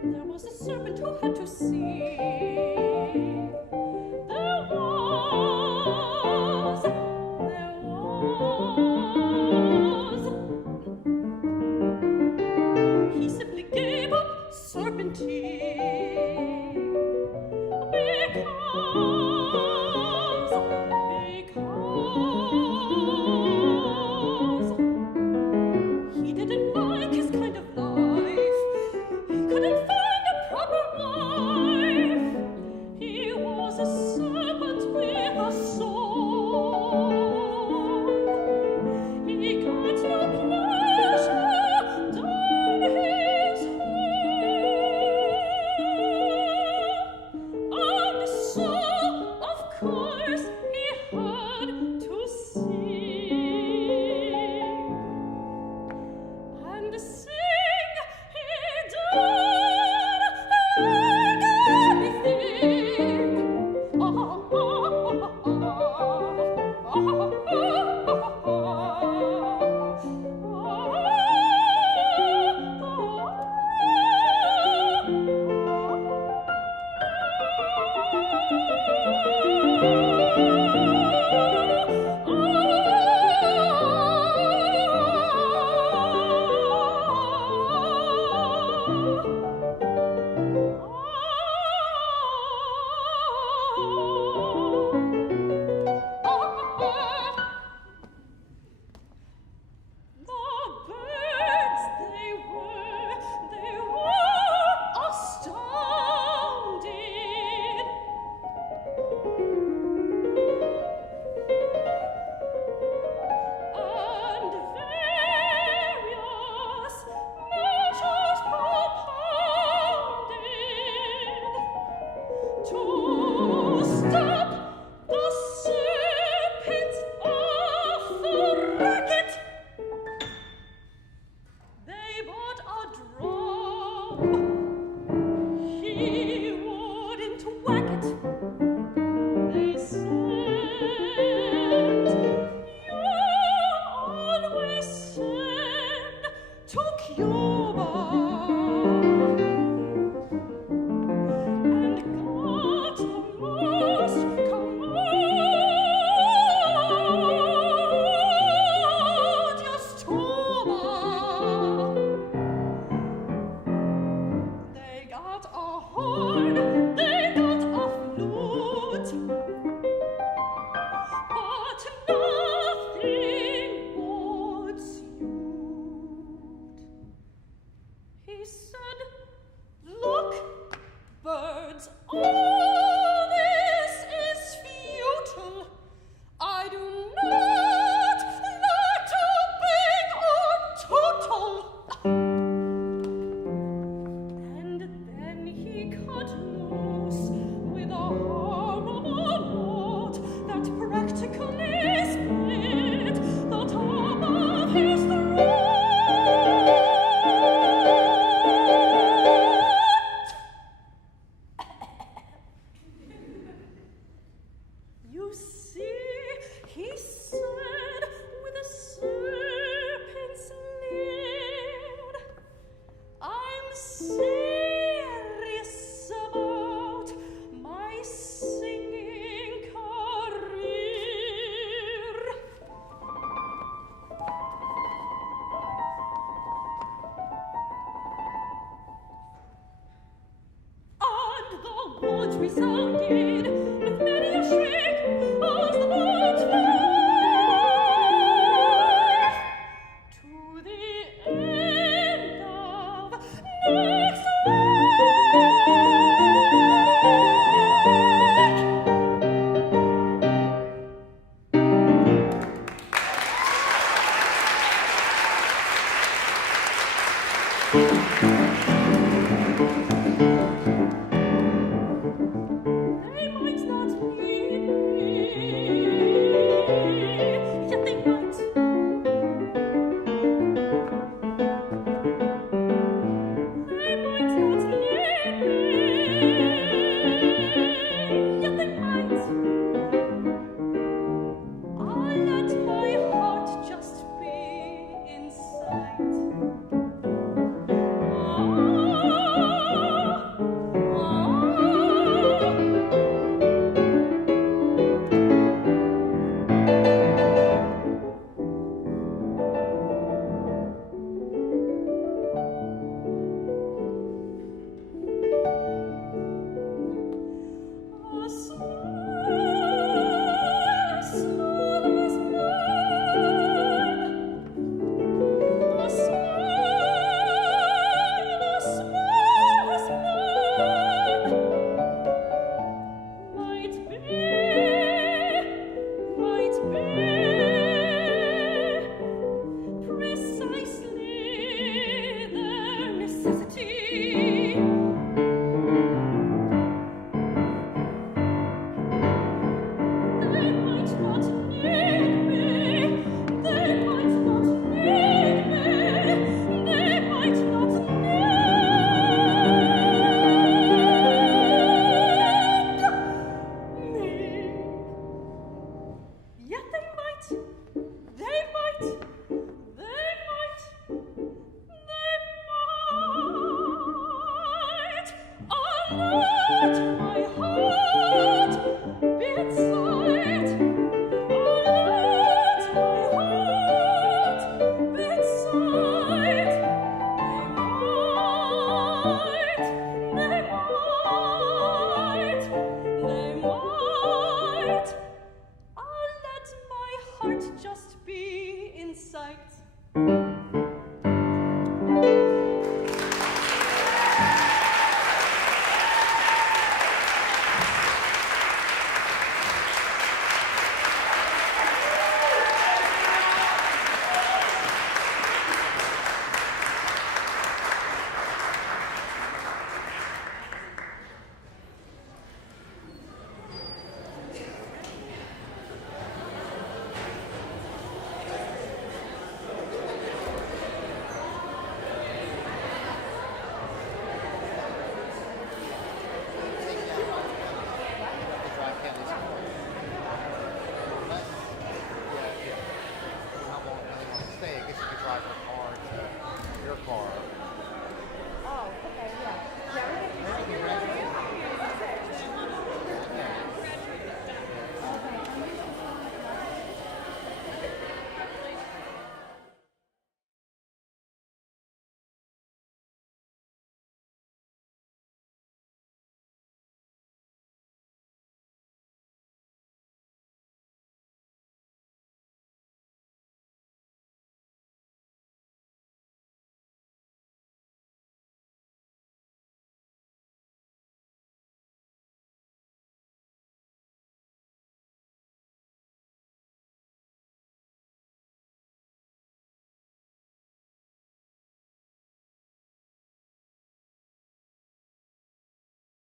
There was a serpent who had to see. There was. He simply gave up serpentine because he didn't like his kind of life. He couldn't find a proper wife. He was a serpent with a soul. He got no pleasure down his hole. And so, of course, he had to sing. And sing he did like anything. The birds, they were astounded. And various measures propounded to stop the serpents off the racket. They bought a drum. He wouldn't whack it. They said, "You always send to Cuba." And got the most commodious tuba. They got a horn, they got a flute, but nothing would suit. He said, "Look, birds, all this is futile. I do not like to big or total." And then he cut loose with a horrible note that practically split the top of his throat. You see, he said with a serpent's leer, "I'm serious about my singing career." And the woods resounded with many a shriek as the birds flew to the heart beats so